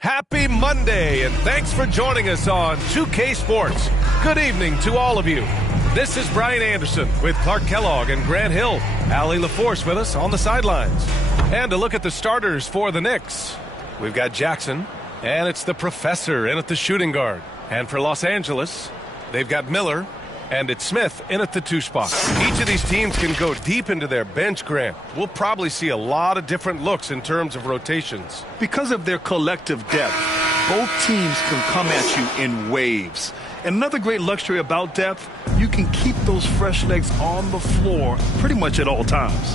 Happy Monday, and thanks for joining us on 2K Sports. Good evening to all of you. This is Brian Anderson with Clark Kellogg and Grant Hill. Allie LaForce with us on the sidelines. And to look at the starters for the Knicks, we've got Jackson, and it's the professor in at the shooting guard. And for Los Angeles, they've got Miller, and it's Smith in at the 2 spot. Each of these teams can go deep into their bench, Grant. We'll probably see a lot of different looks in terms of rotations. Because of their collective depth, both teams can come at you in waves. And another great luxury about depth, you can keep those fresh legs on the floor pretty much at all times.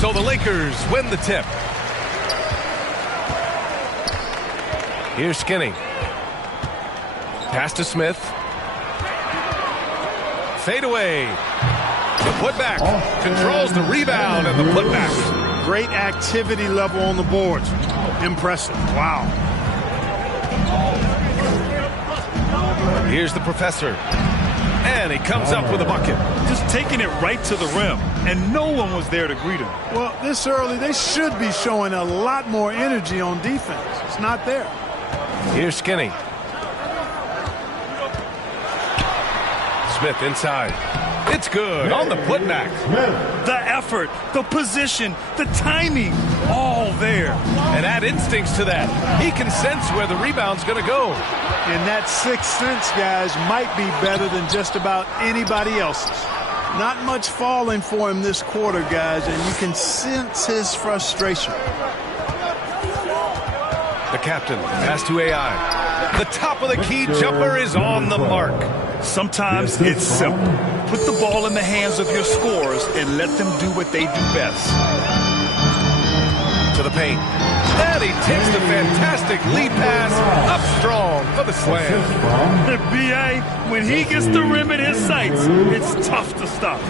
So the Lakers win the tip. Here's Skinny. Pass to Smith. Fade away. The putback. Controls the rebound and the putback. Great activity level on the boards. Impressive. Wow. Here's the professor. And he comes up with a bucket. Just taking it right to the rim, and no one was there to greet him. Well, this early, they should be showing a lot more energy on defense. It's not there. Here's Skinny. Smith inside. It's good on the putback. The effort, the position, the timing, all there. And add instincts to that. He can sense where the rebound's going to go. And that sixth sense, guys, might be better than just about anybody else's. Not much falling for him this quarter, guys, and you can sense his frustration. The captain, pass to AI. The top of the key jumper is on the mark. Sometimes it's simple. Put the ball in the hands of your scorers and let them do what they do best. To the paint. And he takes the fantastic lead pass up strong for the slam. B.A., when he gets the rim in his sights, it's tough to stop.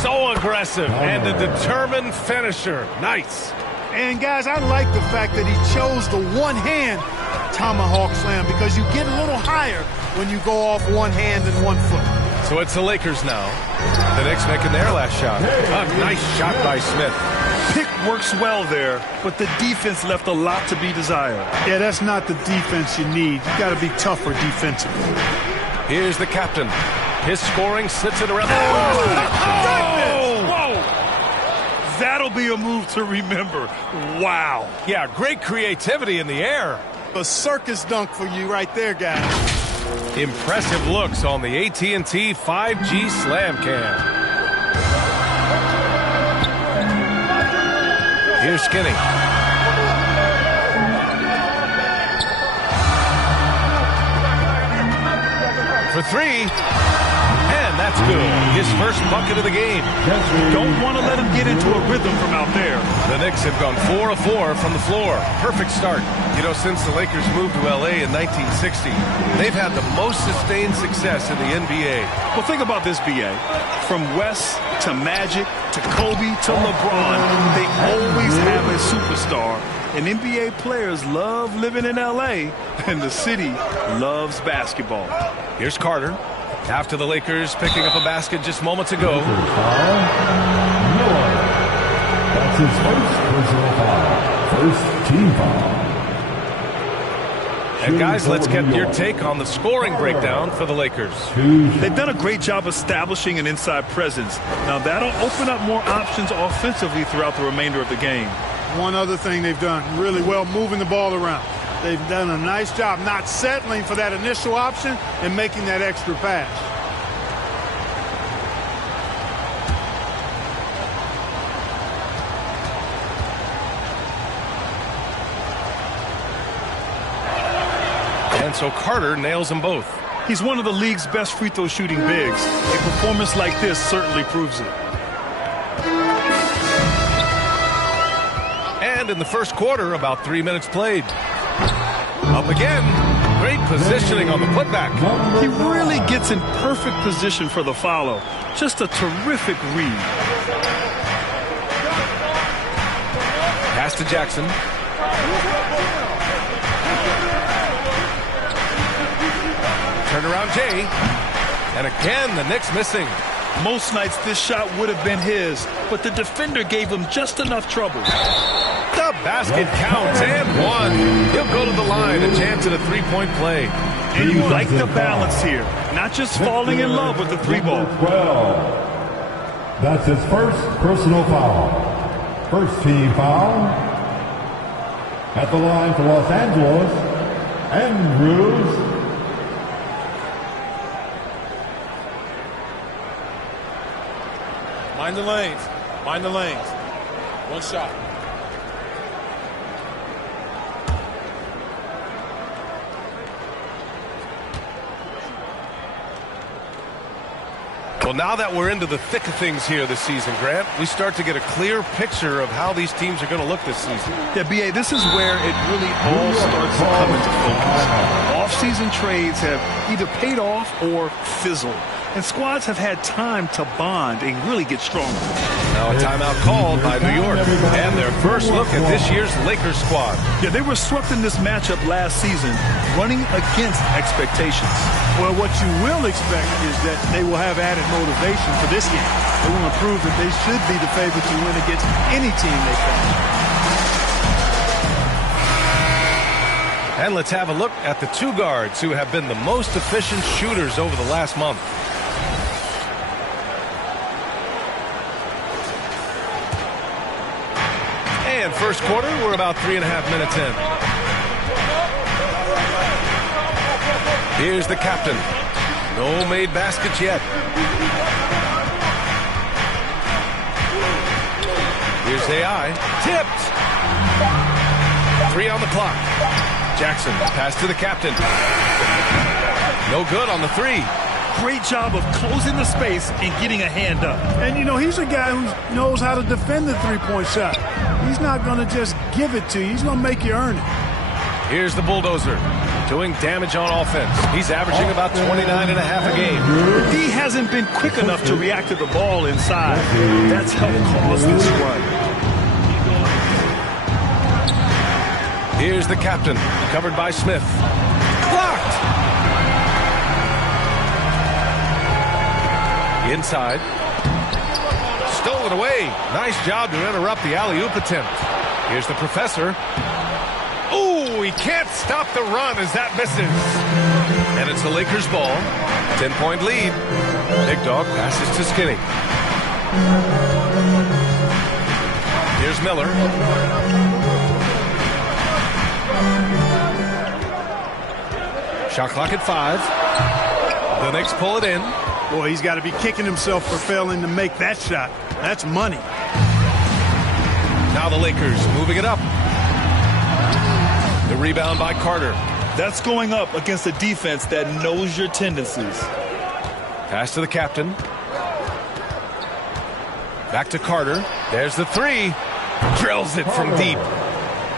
So aggressive and a determined finisher. Nice. And, guys, I like the fact that he chose the one-hand tomahawk slam because you get a little higher when you go off one hand and 1 foot. So it's the Lakers now. The Knicks making their last shot. A nice shot by Smith. Pick works well there, but the defense left a lot to be desired. Yeah, that's not the defense you need. You got to be tougher defensively. Here's the captain. His scoring sits at around. Whoa! That'll be a move to remember. Wow. Yeah, great creativity in the air. A circus dunk for you right there, guys. Impressive looks on the AT&T 5G Slam Cam. Here's Skinny. For 3. And that's good. His first bucket of the game. Don't want to let him get into a rhythm from out there. The Knicks have gone 4 of 4 from the floor. Perfect start. You know, since the Lakers moved to L.A. in 1960, they've had the most sustained success in the NBA. Well, think about this, B.A. From West to Magic to Kobe to LeBron, they always have a superstar. And NBA players love living in L.A., and the city loves basketball. Here's Carter. After the Lakers picking up a basket just moments ago. That's his first personal foul. First team foul. And guys, let's get your take on the scoring breakdown for the Lakers. They've done a great job establishing an inside presence. Now that'll open up more options offensively throughout the remainder of the game. One other thing they've done really well, moving the ball around. They've done a nice job not settling for that initial option and making that extra pass. And so Carter nails them both. He's one of the league's best free throw shooting bigs. A performance like this certainly proves it. And in the first quarter, about 3 minutes played. Up again. Great positioning on the putback. He really gets in perfect position for the follow. Just a terrific read. Pass to Jackson. Turn around Jay. And again, the Knicks missing. Most nights this shot would have been his, but the defender gave him just enough trouble. The basket counts and one. He'll go to the line, a chance at a three-point play. And you like the balance here, not just falling in love with the three ball. 12. That's his first personal foul. First team foul. At the line for Los Angeles, Andrews. Mind the lanes. Mind the lanes. One shot. Well, now that we're into the thick of things here this season, Grant, we start to get a clear picture of how these teams are going to look this season. Yeah, B.A., this is where it really all starts to come into focus. Off-season trades have either paid off or fizzled, and squads have had time to bond and really get stronger. Now a timeout called by New York, and their first look at this year's Lakers squad. Yeah, they were swept in this matchup last season, running against expectations. Well, what you will expect is that they will have added motivation for this game. They want to prove that they should be the favorite to win against any team they face. And let's have a look at the two guards who have been the most efficient shooters over the last month. And first quarter, we're about 3.5 minutes in. Here's the captain. No made baskets yet. Here's AI. Tipped. 3 on the clock. Jackson, pass to the captain. No good on the 3. Great job of closing the space and getting a hand up. And, you know, he's a guy who knows how to defend the three-point shot. He's not going to just give it to you. He's going to make you earn it. Here's the bulldozer, doing damage on offense. He's averaging about 29.5 a game. He hasn't been quick enough to react to the ball inside. That's helped cause this run. Here's the captain, covered by Smith. Blocked! Inside. Stolen away. Nice job to interrupt the alley-oop attempt. Here's the professor. Ooh, he can't stop the run as that misses. And it's the Lakers ball. 10-point lead. Big Dog passes to Skinny. Here's Miller. Shot clock at 5. The Knicks pull it in. Boy, he's got to be kicking himself for failing to make that shot. That's money. Now the Lakers moving it up. The rebound by Carter. That's going up against a defense that knows your tendencies. Pass to the captain. Back to Carter. There's the 3. Drills it from deep.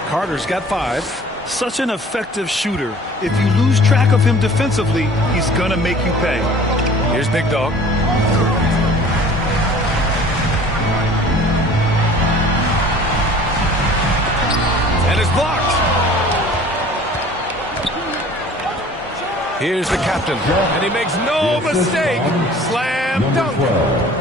Carter's got 5. Such an effective shooter. If you lose track of him defensively, he's going to make you pay. Here's Big Dog. And it's blocked. Here's the captain. And he makes no mistake. Slam dunk.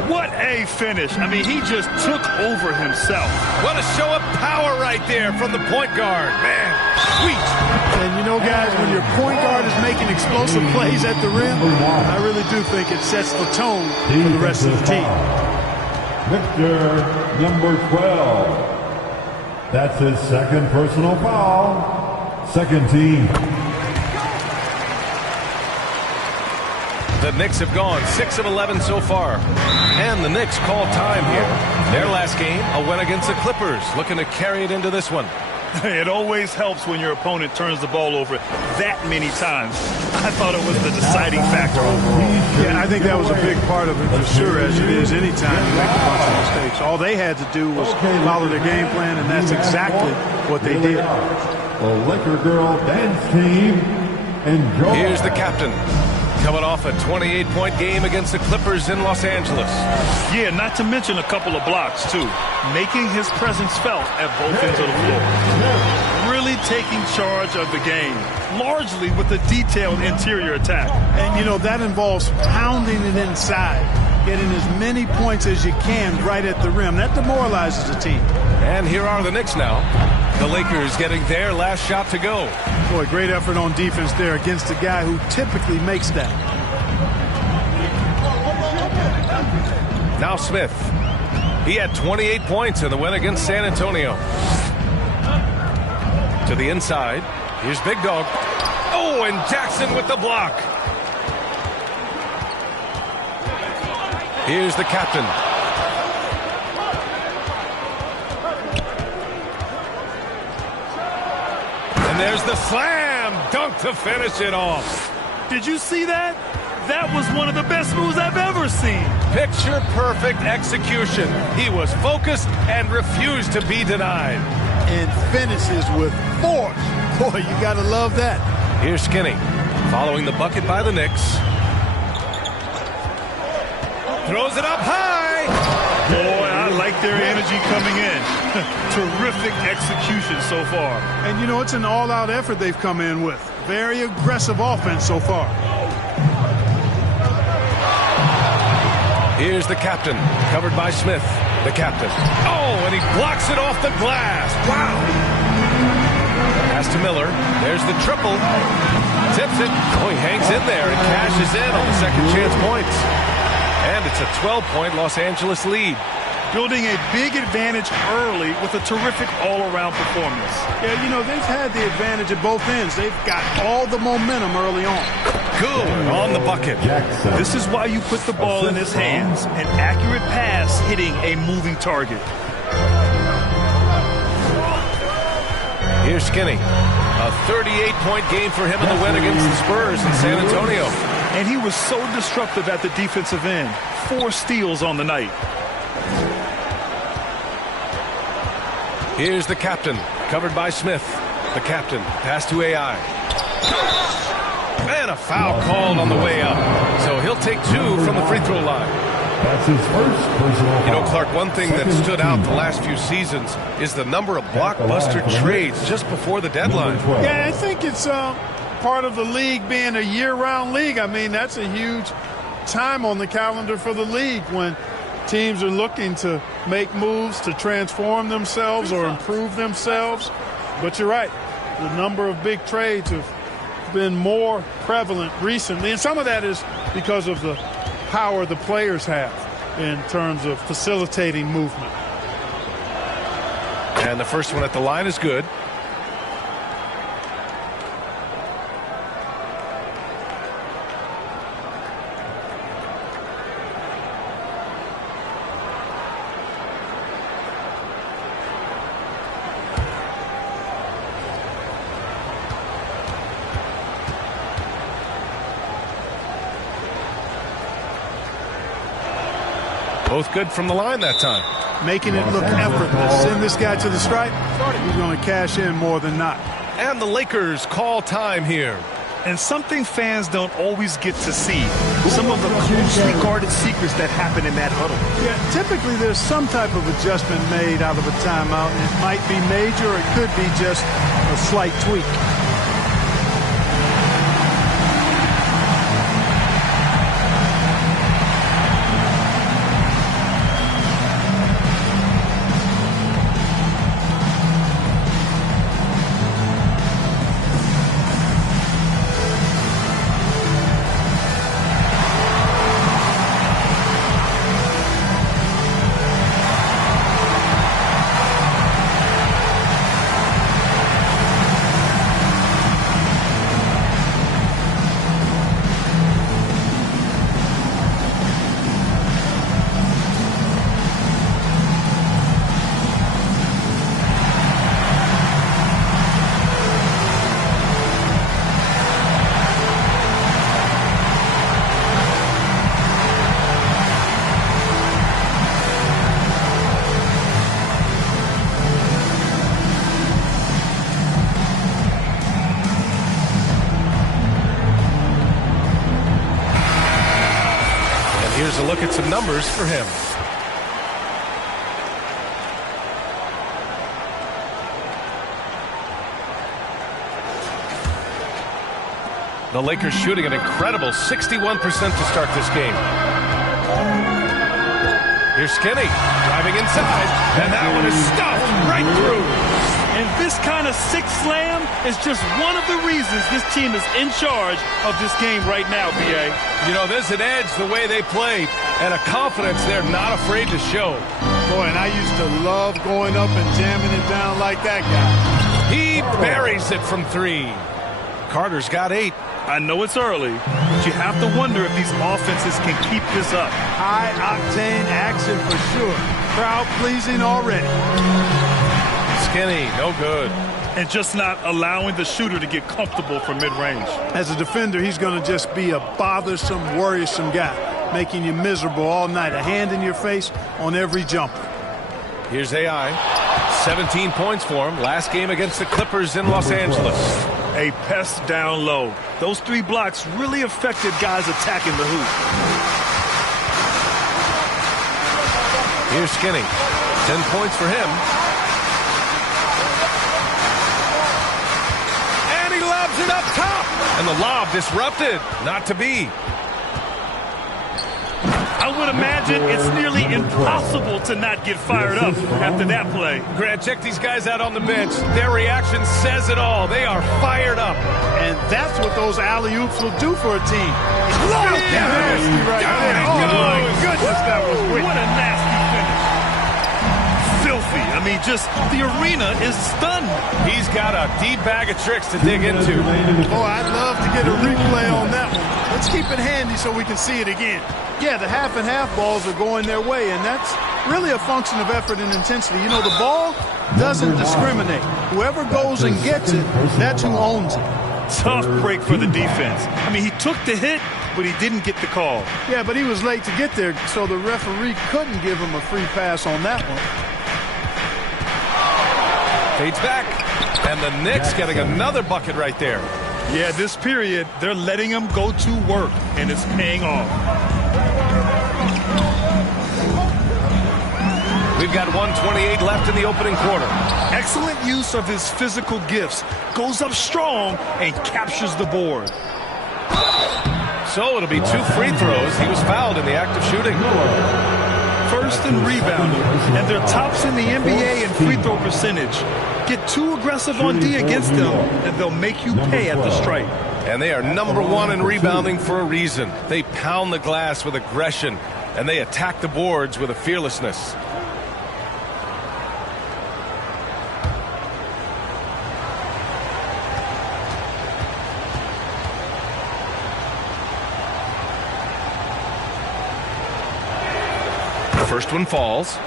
What a finish. I mean, he just took over himself. What a show of power right there from the point guard. Man, sweet. And you know, guys, when your point guard is making explosive plays at the rim, I really do think it sets the tone for the rest of the team. Victor, number 12. That's his second personal foul. Second team. The Knicks have gone 6 of 11 so far. And the Knicks call time here. Their last game, a win against the Clippers, looking to carry it into this one. It always helps when your opponent turns the ball over that many times. I thought it was the deciding factor overall. Yeah, I think that was a big part of it for sure, as it is anytime you make a bunch of mistakes. All they had to do was follow their game plan, and that's exactly what they did. The Laker Girl Dance Team. Enjoy. Here's the captain. Coming off a 28-point game against the Clippers in Los Angeles. Yeah, not to mention a couple of blocks, too. Making his presence felt at both ends of the floor. Really taking charge of the game, largely with a detailed interior attack. And, you know, that involves pounding it inside. getting as many points as you can right at the rim. That demoralizes a team. And here are the Knicks now. The Lakers getting their last shot to go. Boy, great effort on defense there against a guy who typically makes that. Now Smith. He had 28 points in the win against San Antonio. To the inside. Here's Big Dog. Oh, and Jackson with the block. Here's the captain. And there's the slam dunk to finish it off. Did you see that? That was one of the best moves I've ever seen. Picture perfect execution. He was focused and refused to be denied. And finishes with force. Boy, you gotta love that. Here's Skinny following the bucket by the Knicks. Throws it up high. Boy, I like their energy coming in. Terrific execution so far. And you know, it's an all-out effort they've come in with. Very aggressive offense so far. Here's the captain, covered by Smith. The captain. Oh, and he blocks it off the glass. Wow. Pass to Miller. There's the triple. Tips it. Oh, he hangs in there and cashes in on the second chance points. And it's a 12-point Los Angeles lead. Building a big advantage early with a terrific all-around performance. Yeah, you know, they've had the advantage at both ends. They've got all the momentum early on. Good on the bucket. Jackson. This is why you put the ball in his hands. An accurate pass hitting a moving target. Here's Skinny. A 38-point game for him in the win against the Spurs in San Antonio. And he was so disruptive at the defensive end. 4 steals on the night. Here's the captain, covered by Smith. The captain, pass to AI. And a foul called on the way up. So he'll take 2 from the free throw line. That's his first personal foul. You know, Clark, one thing that stood out the last few seasons is the number of blockbuster trades just before the deadline. Yeah, I think it's part of the league being a year-round league. I mean, that's a huge time on the calendar for the league when teams are looking to make moves to transform themselves or improve themselves. But you're right. The number of big trades have been more prevalent recently. And some of that is because of the power the players have in terms of facilitating movement. And the first one at the line is good. Both good from the line that time. Making it look effortless. Send this guy to the stripe. He's going to cash in more than not. And the Lakers call time here. And something fans don't always get to see. Some of the closely guarded secrets that happen in that huddle. Yeah, typically there's some type of adjustment made out of a timeout. It might be major, or it could be just a slight tweak. Here's a look at some numbers for him. The Lakers shooting an incredible 61% to start this game. Here's Skinny driving inside, and that one is stuffed right through. And this kind of six slam is just one of the reasons this team is in charge of this game right now, B.A. You know, there's an edge the way they play and a confidence they're not afraid to show. Boy, and I used to love going up and jamming it down like that guy. He buries it from 3. Carter's got 8. I know it's early, but you have to wonder if these offenses can keep this up. High-octane action for sure. Crowd-pleasing already. Skinny, no good. And just not allowing the shooter to get comfortable from mid-range. As a defender, he's going to just be a bothersome, worrisome guy, making you miserable all night. A hand in your face on every jumper. Here's AI. 17 points for him. Last game against the Clippers in Los Angeles. A pest down low. Those 3 blocks really affected guys attacking the hoop. Here's Skinny. 10 points for him. And he lobs it up top. And the lob disrupted. Not to be. I would imagine it's nearly impossible to not get fired up after that play. Grant, check these guys out on the bench. Their reaction says it all. They are fired up. And that's what those alley-oops will do for a team. Nasty right there. Oh, my goodness, that was wicked. What a nasty finish. Filthy. I mean, just the arena is stunned. He's got a deep bag of tricks to dig into. Oh, I'd love to get a replay on that one. Let's keep it handy so we can see it again. Yeah, the half-and-half balls are going their way, and that's really a function of effort and intensity. You know, the ball doesn't discriminate. Whoever goes and gets it, that's who owns it. Tough break for the defense. I mean, he took the hit, but he didn't get the call. Yeah, but he was late to get there, so the referee couldn't give him a free pass on that one. Fades back, and the Knicks getting another bucket right there. Yeah, this period, they're letting him go to work, and it's paying off. We've got 1:28 left in the opening quarter. Excellent use of his physical gifts. Goes up strong and captures the board. So it'll be 2 free throws. He was fouled in the act of shooting. First in rebounding, and they're tops in the NBA in free throw percentage. Get too aggressive on D against them, and they'll make you pay at the stripe. And they are number 1 in rebounding for a reason. They pound the glass with aggression, and they attack the boards with a fearlessness. The first one falls.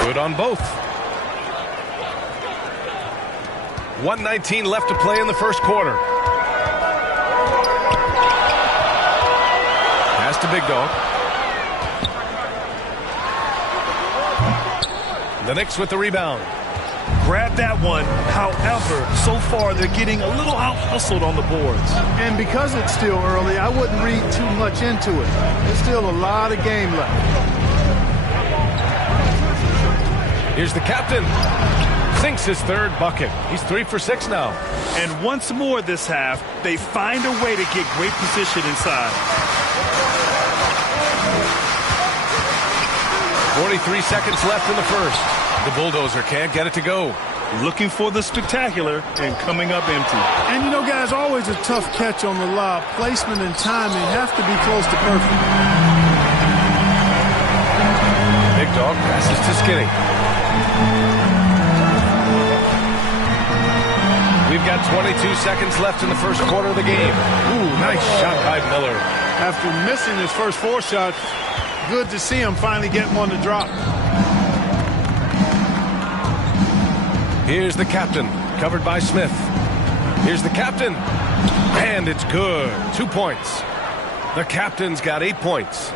Good on both. 1:19 left to play in the first quarter. Pass to Big Dog. The Knicks with the rebound. Grab that one. However, so far they're getting a little out-hustled on the boards. And because it's still early, I wouldn't read too much into it. There's still a lot of game left. Here's the captain. Sinks his 3rd bucket. He's 3 for 6 now. And once more this half, they find a way to get great position inside. 43 seconds left in the first. The Bulldozer can't get it to go. Looking for the spectacular and coming up empty. And, you know, guys, always a tough catch on the lob. Placement and timing have to be close to perfect. Big Dog passes to Skinny. We've got 22 seconds left in the first quarter of the game. Ooh, nice shot by Miller. After missing his first 4 shots, good to see him finally getting one to drop. Here's the captain, covered by Smith. Here's the captain, and it's good. 2 points. The captain's got 8 points.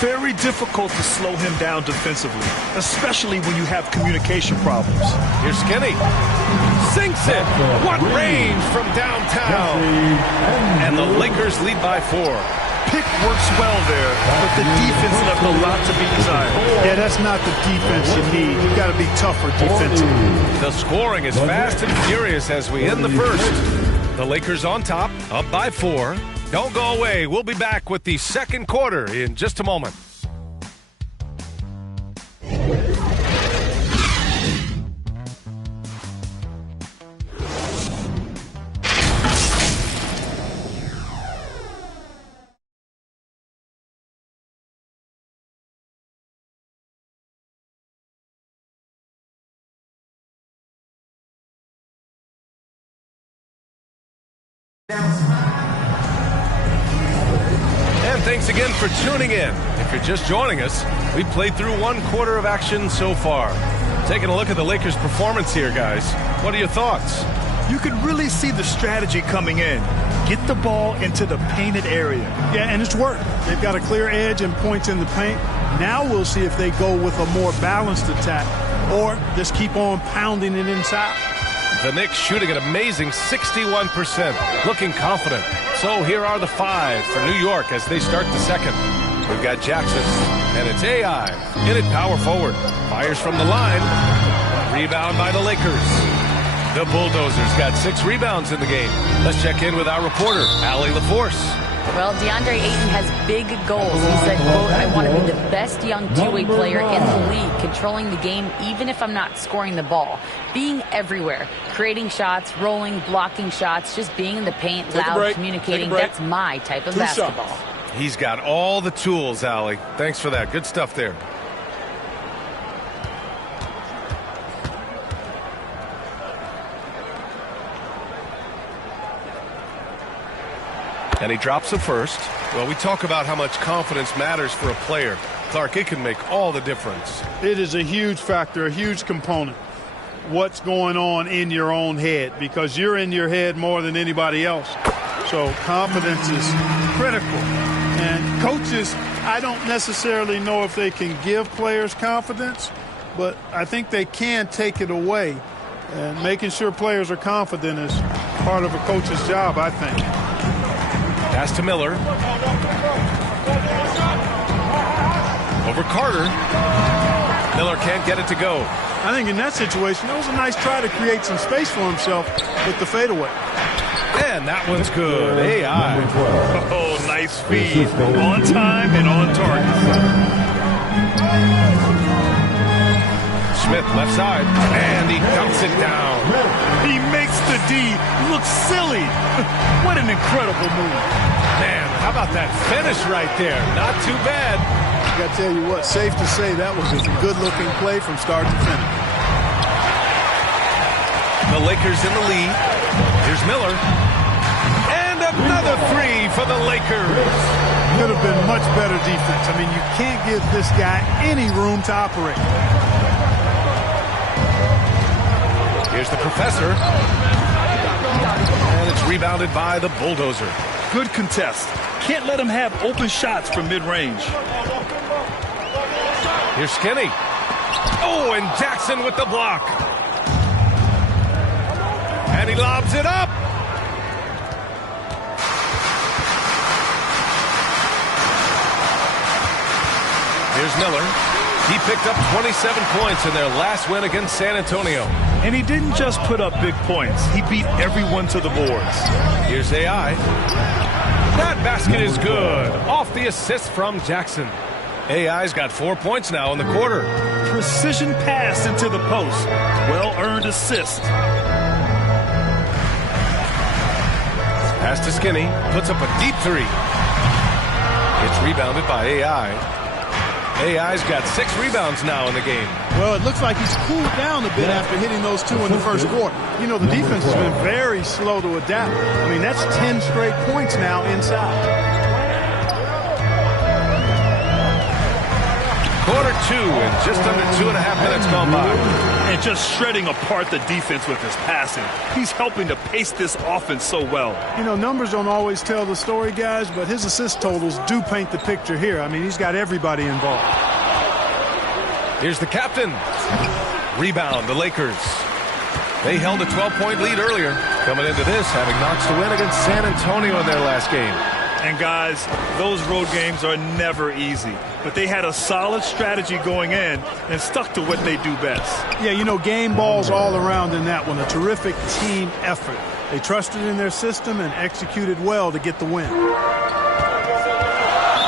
Very difficult to slow him down defensively, especially when you have communication problems. Here's Skinny. Sinks it. What range from downtown. And the Lakers lead by 4. Pick works well there, but the defense left a lot to be desired. Yeah, that's not the defense you need. You've got to be tougher defensively. The scoring is fast and furious as we end the first. The Lakers on top, up by 4. Don't go away. We'll be back with the second quarter in just a moment. And thanks again for tuning in. If you're just joining us, we've played through 1 quarter of action so far. Taking a look at the Lakers' performance here, guys. What are your thoughts? You could really see the strategy coming in. Get the ball into the painted area. Yeah, and it's worked. They've got a clear edge and points in the paint. Now we'll see if they go with a more balanced attack or just keep on pounding it inside. The Knicks shooting an amazing 61%, looking confident. So here are the 5 for New York as they start the second. We've got Jackson, and it's AI. In it, power forward. Fires from the line. Rebound by the Lakers. The Bulldozers got 6 rebounds in the game. Let's check in with our reporter, Allie LaForce. Well, DeAndre Ayton has big goals. He said, quote, "I want to be the best young two-way player in the league, controlling the game even if I'm not scoring the ball. Being everywhere, creating shots, rolling, blocking shots, just being in the paint, loud, communicating. That's my type of basketball." He's got all the tools, Allie. Thanks for that. Good stuff there. And he drops the first. Well, we talk about how much confidence matters for a player. Clark, it can make all the difference. It is a huge factor, a huge component. What's going on in your own head, because you're in your head more than anybody else. So confidence is critical. And coaches, I don't necessarily know if they can give players confidence, but I think they can take it away. And making sure players are confident is part of a coach's job, I think. Pass to Miller. Over Carter. Miller can't get it to go. I think in that situation, it was a nice try to create some space for himself with the fadeaway. And that one's good. AI. Oh, nice feed. On time and on target. Smith left side. And he dumps it down. He makes the D look silly. What an incredible move. Man, how about that finish right there? Not too bad. I got to tell you what, safe to say that was a good-looking play from start to finish. The Lakers in the lead. Here's Miller. And another 3 for the Lakers. Could have been much better defense. I mean, you can't give this guy any room to operate. Here's the professor. And it's rebounded by the Bulldozer. Good contest. Can't let him have open shots from mid-range. Here's Skinny. Oh, and Jackson with the block. And he lobs it up. Here's Miller. He picked up 27 points in their last win against San Antonio. And he didn't just put up big points. He beat everyone to the boards. Here's AI. That basket is good. Off the assist from Jackson. AI's got 4 points now in the quarter. Precision pass into the post. Well-earned assist. Pass to Skinny. Puts up a deep 3. It's rebounded by AI. AI's got 6 rebounds now in the game. Well, it looks like he's cooled down a bit after hitting those 2 in the first quarter. You know, the defense has been very slow to adapt. I mean, that's 10 straight points now inside. Quarter 2 and just under 2.5 minutes gone by. And just shredding apart the defense with his passing. He's helping to pace this offense so well. You know, numbers don't always tell the story, guys, but his assist totals do paint the picture here. I mean, he's got everybody involved. Here's the captain. Rebound, the Lakers. They held a 12-point lead earlier. Coming into this, having notched a win against San Antonio in their last game. And guys, those road games are never easy. But they had a solid strategy going in and stuck to what they do best. Yeah, you know, game balls all around in that one. A terrific team effort. They trusted in their system and executed well to get the win.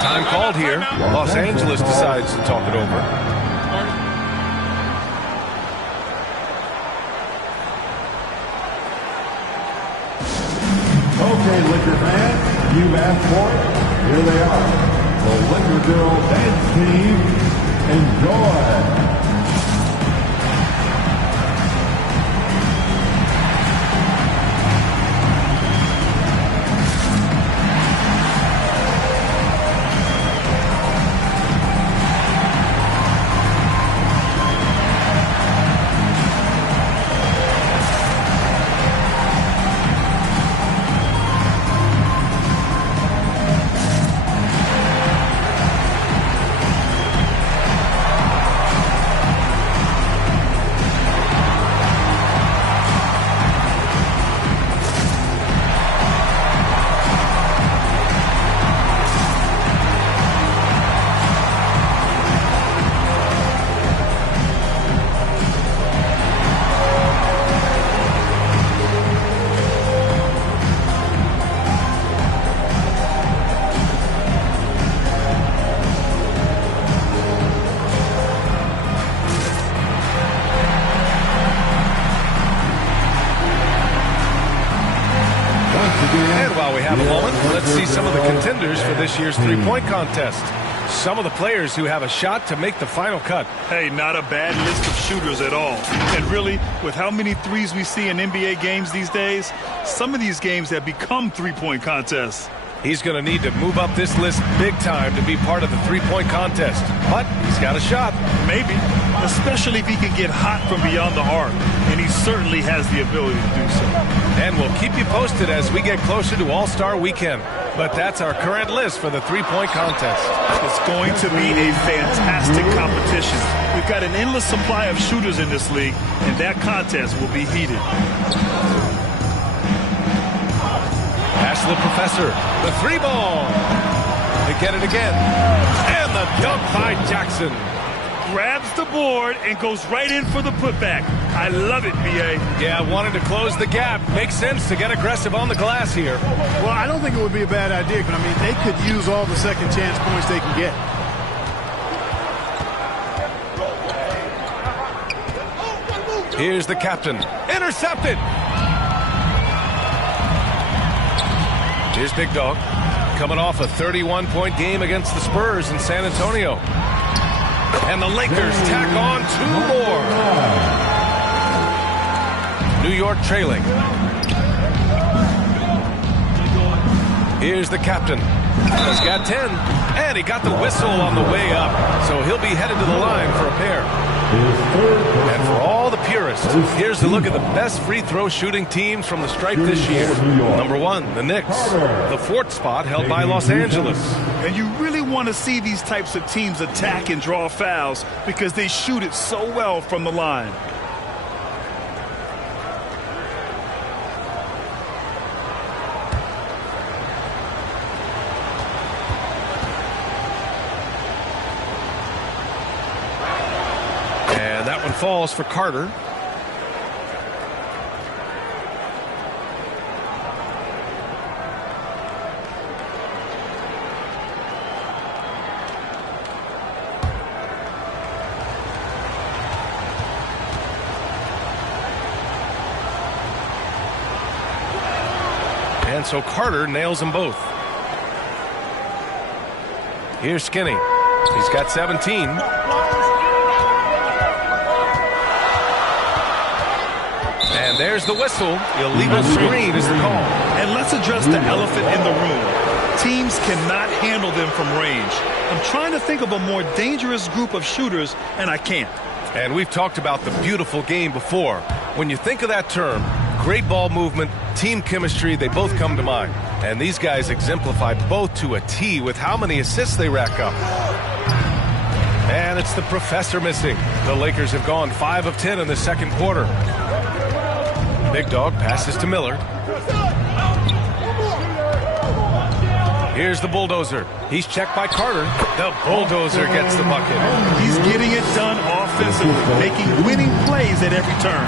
Time called here. Los Angeles decides to talk it over. Okay, Liquor fans, you've asked for it. Here they are. The Liquorville Dance Team. Enjoy. And while we have a moment, let's see some of the contenders for this year's three-point contest. Some of the players who have a shot to make the final cut. Hey, not a bad list of shooters at all. And really, with how many threes we see in NBA games these days, some of these games have become three-point contests. He's going to need to move up this list big time to be part of the three-point contest. But he's got a shot. Maybe, especially if he can get hot from beyond the arc. And he certainly has the ability to do so. And we'll keep you posted as we get closer to All-Star Weekend. But that's our current list for the three-point contest. It's going to be a fantastic competition. We've got an endless supply of shooters in this league, and that contest will be heated. Pass to the professor. The three ball. They get it again. And the dunk by Jackson. Grabs the board and goes right in for the putback. I love it, B.A. Yeah, wanted to close the gap. Makes sense to get aggressive on the glass here. Well, I don't think it would be a bad idea, but I mean, they could use all the second chance points they can get. Here's the captain. Intercepted. Here's Big Dog. Coming off a 31-point game against the Spurs in San Antonio. And the Lakers tack on two more. New York trailing. Here's the captain. He's got 10. And he got the whistle on the way up. So he'll be headed to the line for a pair. And for all the purists, here's a look at the best free throw shooting teams from the stripe this year. Number 1, the Knicks. The 4th spot held by Los Angeles. And you really want to see these types of teams attack and draw fouls because they shoot it so well from the line. And that one falls for Carter. And so Carter nails them both. Here's Skinny. He's got 17. And there's the whistle. Illegal screen is the call. And let's address the elephant in the room. Teams cannot handle them from range. I'm trying to think of a more dangerous group of shooters, and I can't. And we've talked about the beautiful game before. When you think of that term, great ball movement, team chemistry, they both come to mind. And these guys exemplify both to a T with how many assists they rack up. And it's the professor missing. The Lakers have gone 5 of 10 in the second quarter. Big Dog passes to Miller. Here's the bulldozer. He's checked by Carter. The bulldozer gets the bucket. He's getting it done offensively, making winning plays at every turn.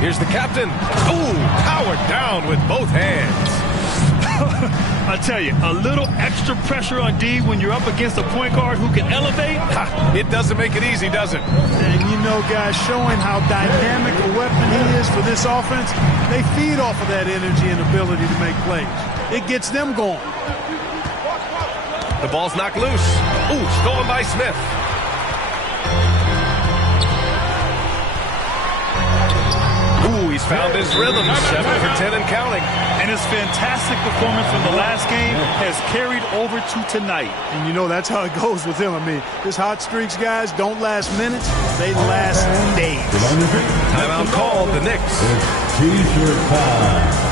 Here's the captain. Ooh, powered down with both hands. I tell you, a little extra pressure on D when you're up against a point guard who can elevate. It doesn't make it easy, does it? And you know, guys, showing how dynamic a weapon he is for this offense, they feed off of that energy and ability to make plays. It gets them going. The ball's knocked loose. Ooh, stolen by Smith. Ooh, he's found his rhythm. 7 for 10 and counting. And his fantastic performance from the last game has carried over to tonight. And you know, that's how it goes with him. I mean, his hot streaks, guys, don't last minutes. They last days. Timeout called, the Knicks. T-shirt time.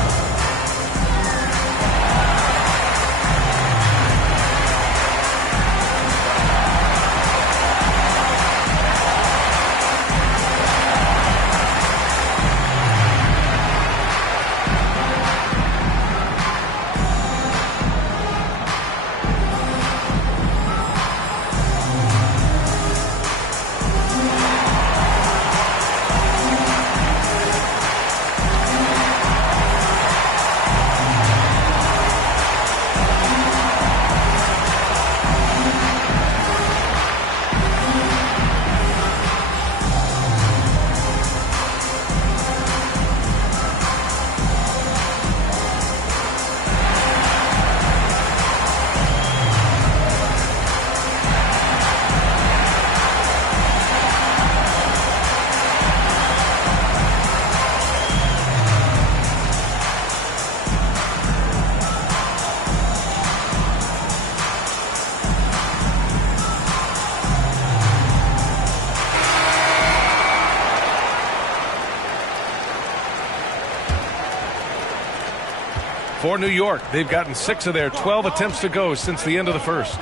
For New York, they've gotten 6 of their 12 attempts to go since the end of the first.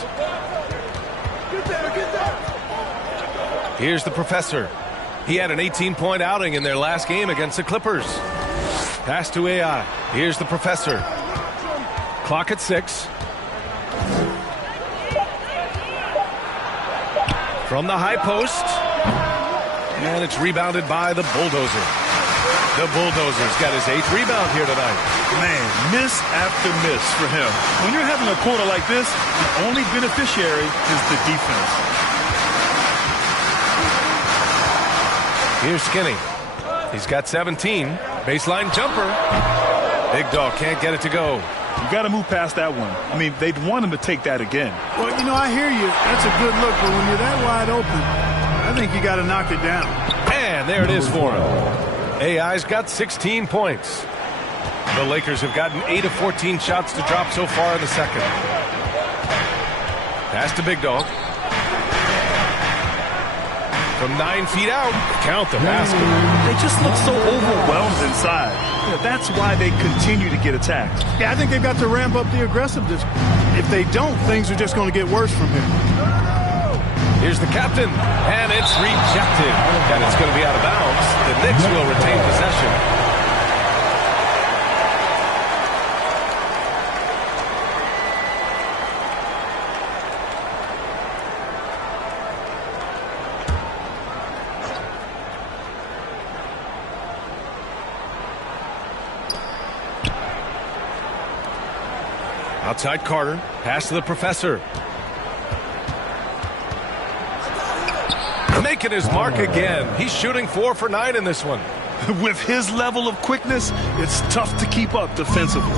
Here's the professor. He had an 18-point outing in their last game against the Clippers. Pass to AI. Here's the professor. Clock at 6. From the high post. And it's rebounded by the bulldozer. The bulldozer's got his 8th rebound here tonight. Man, miss after miss for him. When you're having a quarter like this, the only beneficiary is the defense. Here's Skinny. He's got 17. Baseline jumper. Big Dog can't get it to go. You got to move past that one. I mean, they'd want him to take that again. Well, you know, I hear you. That's a good look, but when you're that wide open, I think you got to knock it down. And there it is for him. AI's got 16 points. The Lakers have gotten 8 of 14 shots to drop so far in the second. Pass to Big Dog. From 9 feet out, count the basket. They just look so overwhelmed inside. Yeah, that's why they continue to get attacked. Yeah, I think they've got to ramp up the aggressiveness. If they don't, things are just going to get worse from here. Here's the captain, and it's rejected. And it's going to be out of bounds. The Knicks will retain possession. Outside Carter, pass to the professor. Making his mark again. He's shooting 4 for 9 in this one. With his level of quickness, it's tough to keep up defensively.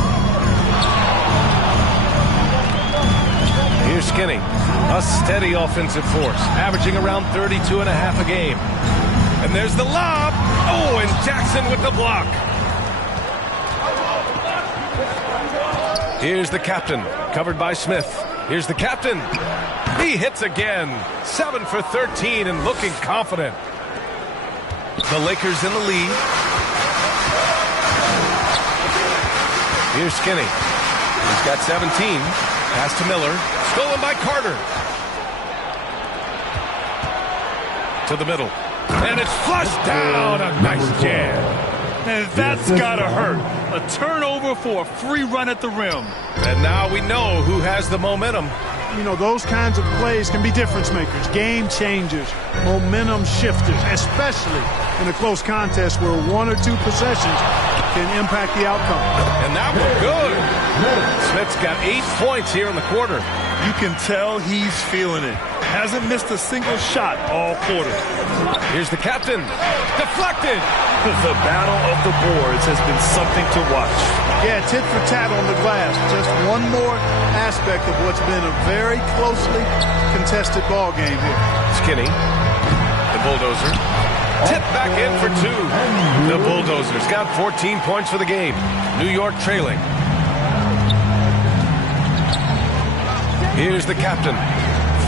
Here's Skinny, a steady offensive force, averaging around 32.5 a game. And there's the lob. Oh, and Jackson with the block. Here's the captain, covered by Smith. Here's the captain. He hits again. 7 for 13 and looking confident. The Lakers in the lead. Here's Skinny. He's got 17. Pass to Miller. Stolen by Carter. To the middle. And it's flushed down. A nice jam. And that's gotta hurt. A turnover for a free run at the rim. And now we know who has the momentum. You know, those kinds of plays can be difference makers, game changers, momentum shifters, especially in a close contest where 1 or 2 possessions can impact the outcome. And that one good. Smith's got 8 points here in the quarter. You can tell he's feeling it. Hasn't missed a single shot all quarter. Here's the captain. Deflected. The battle of the boards has been something to watch. Yeah, tit for tat on the glass. Just one more aspect of what's been a very closely contested ball game here. Skinny. The bulldozer. Tip back in for 2. The Bulldozers got 14 points for the game. New York trailing. Here's the captain.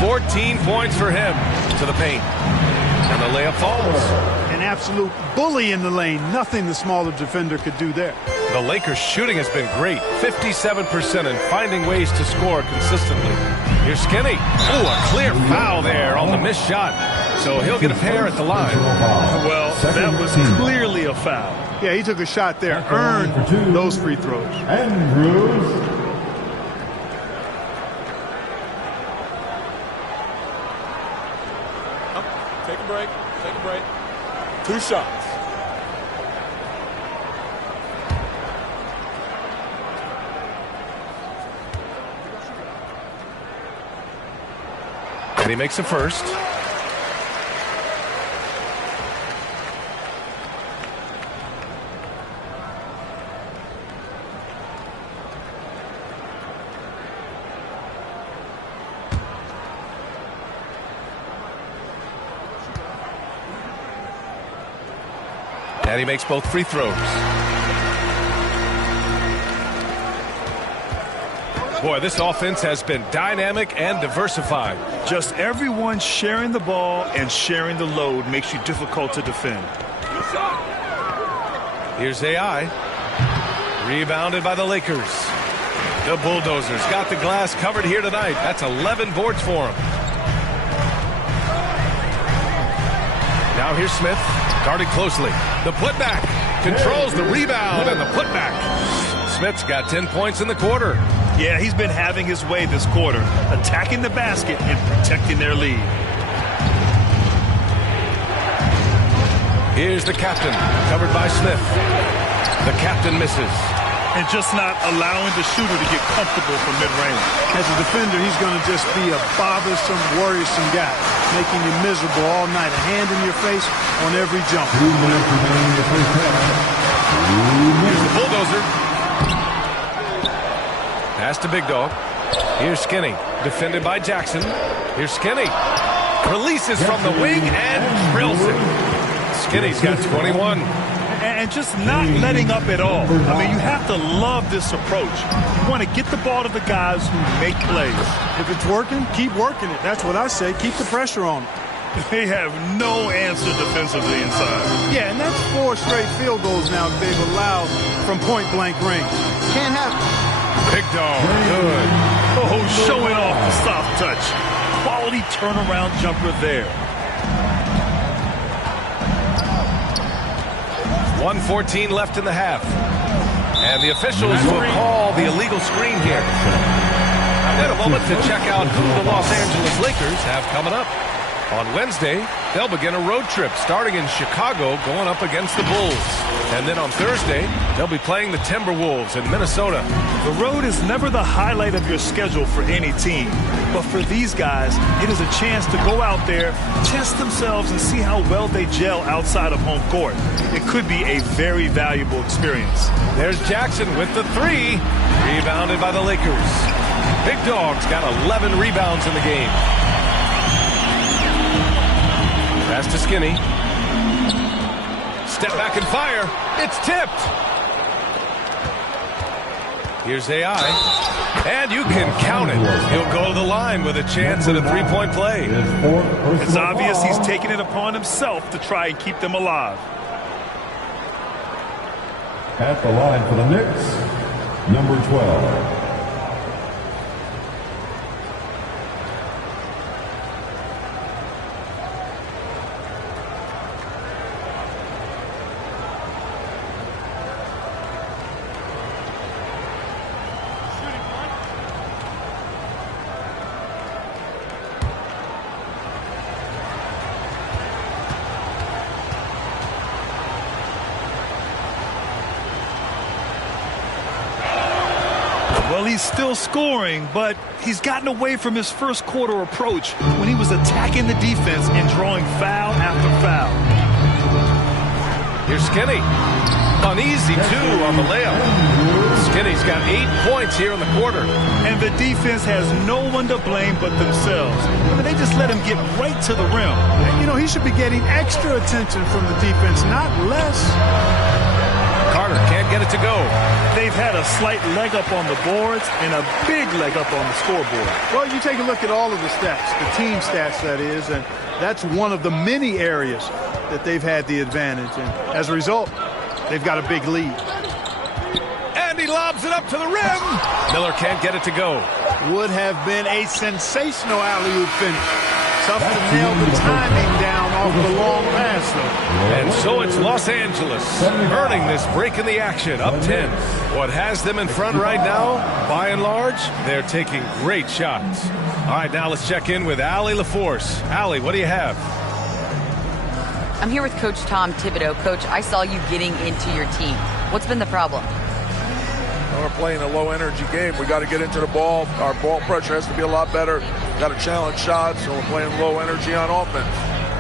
14 points for him. To the paint. And the layup falls. An absolute bully in the lane. Nothing the smaller defender could do there. The Lakers' shooting has been great. 57% and finding ways to score consistently. Here's Skinny. Ooh, a clear foul there on the missed shot. So he'll get a pair at the line. Well, that was clearly a foul. Yeah, he took a shot there. Earned those free throws. Andrews. Take a break. Take a break. 2 shots. And he makes a first. And he makes both free throws. Boy, this offense has been dynamic and diversified. Just everyone sharing the ball and sharing the load makes you difficult to defend. Here's AI. Rebounded by the Lakers. The Bulldozers got the glass covered here tonight. That's 11 boards for them. Now here's Smith. Guarded closely. The putback. Controls the rebound and the putback. Smith's got 10 points in the quarter. Yeah, he's been having his way this quarter, attacking the basket and protecting their lead. Here's the captain, covered by Smith. The captain misses. And just not allowing the shooter to get comfortable from mid-range. As a defender, he's going to just be a bothersome, worrisome guy, making you miserable all night. A hand in your face on every jump. 2 minutes remaining in the first half. Here's the Bulldozer. Pass to Big Dog. Here's Skinny, defended by Jackson. Here's Skinny. Releases from the wing and drills it. Skinny's got 21. And just not letting up at all. I mean, you have to love this approach. You want to get the ball to the guys who make plays. If it's working, keep working it. That's what I say. Keep the pressure on them. They have no answer defensively inside. Yeah, and that's 4 straight field goals now they've allowed from point-blank range. Can't happen. Big Dog, good. Oh, showing off the soft touch. Quality turnaround jumper there. 1:14 left in the half. And the officials will call the illegal screen here. In a moment to check out who the Los Angeles Lakers have coming up. On Wednesday, they'll begin a road trip starting in Chicago going up against the Bulls. And then on Thursday, they'll be playing the Timberwolves in Minnesota. The road is never the highlight of your schedule for any team. But for these guys, it is a chance to go out there, test themselves, and see how well they gel outside of home court. It could be a very valuable experience. There's Jackson with the 3. Rebounded by the Lakers. Big Dog's got 11 rebounds in the game. Pass to Skinny. Step back and fire. It's tipped. Here's AI. And you can count it. He'll go to the line with a chance at a three-point play. It's obvious he's taking it upon himself to try and keep them alive. At the line for the Knicks, number 12. Well, he's still scoring, but he's gotten away from his first quarter approach when he was attacking the defense and drawing foul after foul. Here's Skinny. Uneasy, too, on the layup. Skinny's got 8 points here in the quarter. And the defense has no one to blame but themselves. I mean, they just let him get right to the rim. You know, he should be getting extra attention from the defense, not less. Carter can't get it to go. They've had a slight leg up on the boards and a big leg up on the scoreboard. Well, you take a look at all of the stats, the team stats, that is, and that's one of the many areas that they've had the advantage. And as a result, they've got a big lead. And he lobs it up to the rim. Miller can't get it to go. Would have been a sensational alley-oop finish. Tough to nail the timing down off the long pass, though. And so it's Los Angeles earning this break in the action, up 10. What has them in front right now, by and large, they're taking great shots. All right, now let's check in with Allie LaForce. Allie, what do you have? I'm here with Coach Tom Thibodeau. Coach, I saw you getting into your team. What's been the problem? We're playing a low-energy game. We got to get into the ball. Our ball pressure has to be a lot better. Got to challenge shots, so we're playing low energy on offense.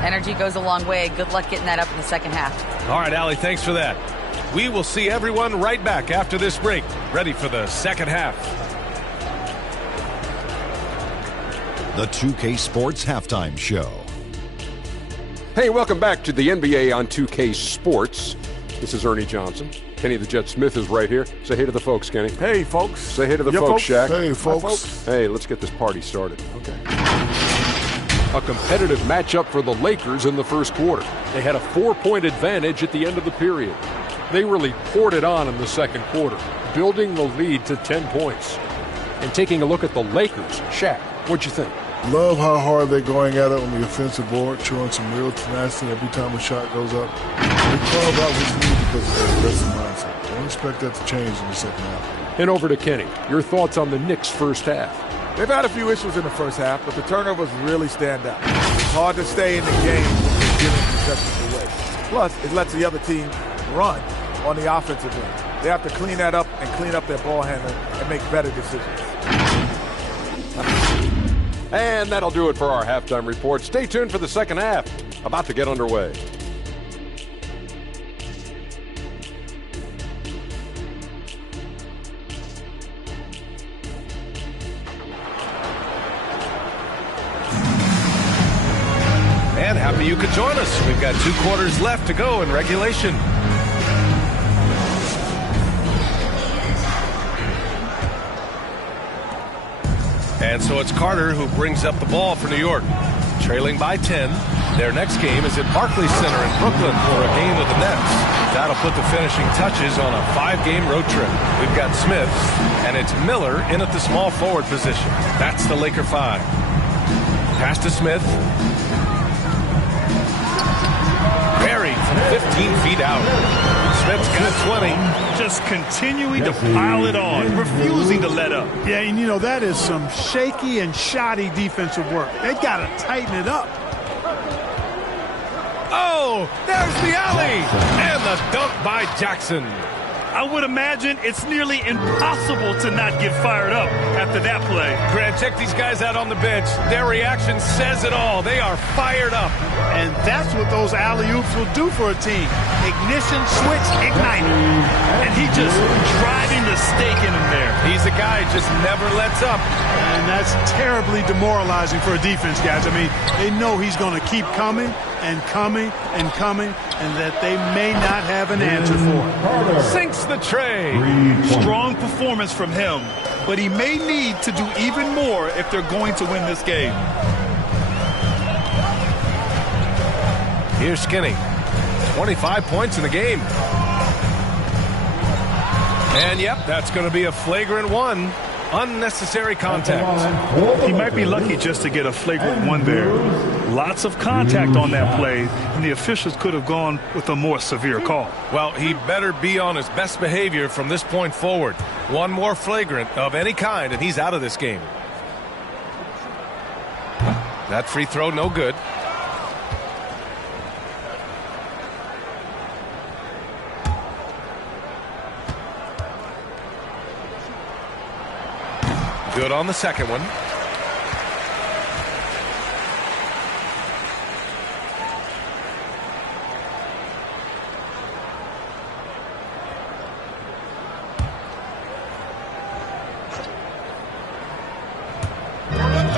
Energy goes a long way. Good luck getting that up in the second half. All right, Allie, thanks for that. We will see everyone right back after this break, ready for the second half. The 2K Sports Halftime Show. Hey, welcome back to the NBA on 2K Sports. This is Ernie Johnson. Kenny the Jet Smith is right here. Say hey to the folks, Kenny. Hey, folks. Say hey to the folks, Shaq. Hey, folks. Hey, let's get this party started. Okay. A competitive matchup for the Lakers in the first quarter. They had a 4-point advantage at the end of the period. They really poured it on in the second quarter, building the lead to 10 points. And taking a look at the Lakers, Shaq, what'd you think? Love how hard they're going at it on the offensive board, showing some real tenacity every time a shot goes up. They carve out what's needed because of their aggressive mindset. Don't expect that to change in the second half. And over to Kenny. Your thoughts on the Knicks' first half? They've had a few issues in the first half, but the turnovers really stand out. It's hard to stay in the game when you're giving possessions away. Plus, it lets the other team run on the offensive end. They have to clean that up and clean up their ball handling and make better decisions. And that'll do it for our halftime report. Stay tuned for the second half. About to get underway. And happy you could join us. We've got 2 quarters left to go in regulation. And so it's Carter who brings up the ball for New York. Trailing by 10. Their next game is at Barclays Center in Brooklyn for a game with the Nets. That'll put the finishing touches on a 5-game road trip. We've got Smith, and it's Miller in at the small forward position. That's the Laker 5. Pass to Smith. Buried from 15 feet out. Smith's got 20. Just continuing to pile it on, refusing to let up. Yeah, and you know, that is some shaky and shoddy defensive work. They got to tighten it up. Oh, there's the alley. And the dunk by Jackson. I would imagine it's nearly impossible to not get fired up after that play. Grant, check these guys out on the bench. Their reaction says it all. They are fired up. And that's what those alley-oops will do for a team. Ignition, switch, igniter. And he just driving the stake in him there. He's a guy who just never lets up. And that's terribly demoralizing for a defense, guys. I mean, they know he's going to keep coming, and coming and coming, and that they may not have an answer for it. Sinks the tray. Strong performance from him, but he may need to do even more if they're going to win this game. Here's Skinny. 25 points in the game. And, yep, that's going to be a flagrant one. Unnecessary contact. He might be lucky just to get a flagrant one there. Lots of contact on that play, and the officials could have gone with a more severe call. Well, he better be on his best behavior from this point forward. One more flagrant of any kind, and he's out of this game. That free throw, no good. Good on the second one.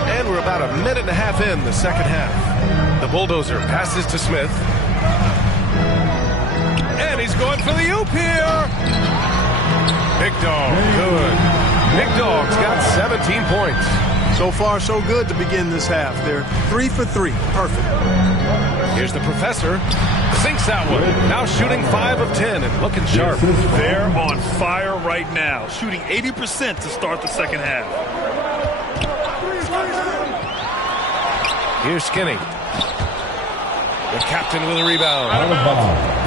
And we're about a minute and a half in the second half. The Bulldozer passes to Smith. And he's going for the oop here. Big Dog, good. Big Dog's got 17 points. So far, so good to begin this half. They're 3 for 3. Perfect. Here's the Professor. Sinks that one. Now shooting 5 of 10 and looking sharp. They're on fire right now, shooting 80% to start the second half. Here's Skinny. The captain with a rebound.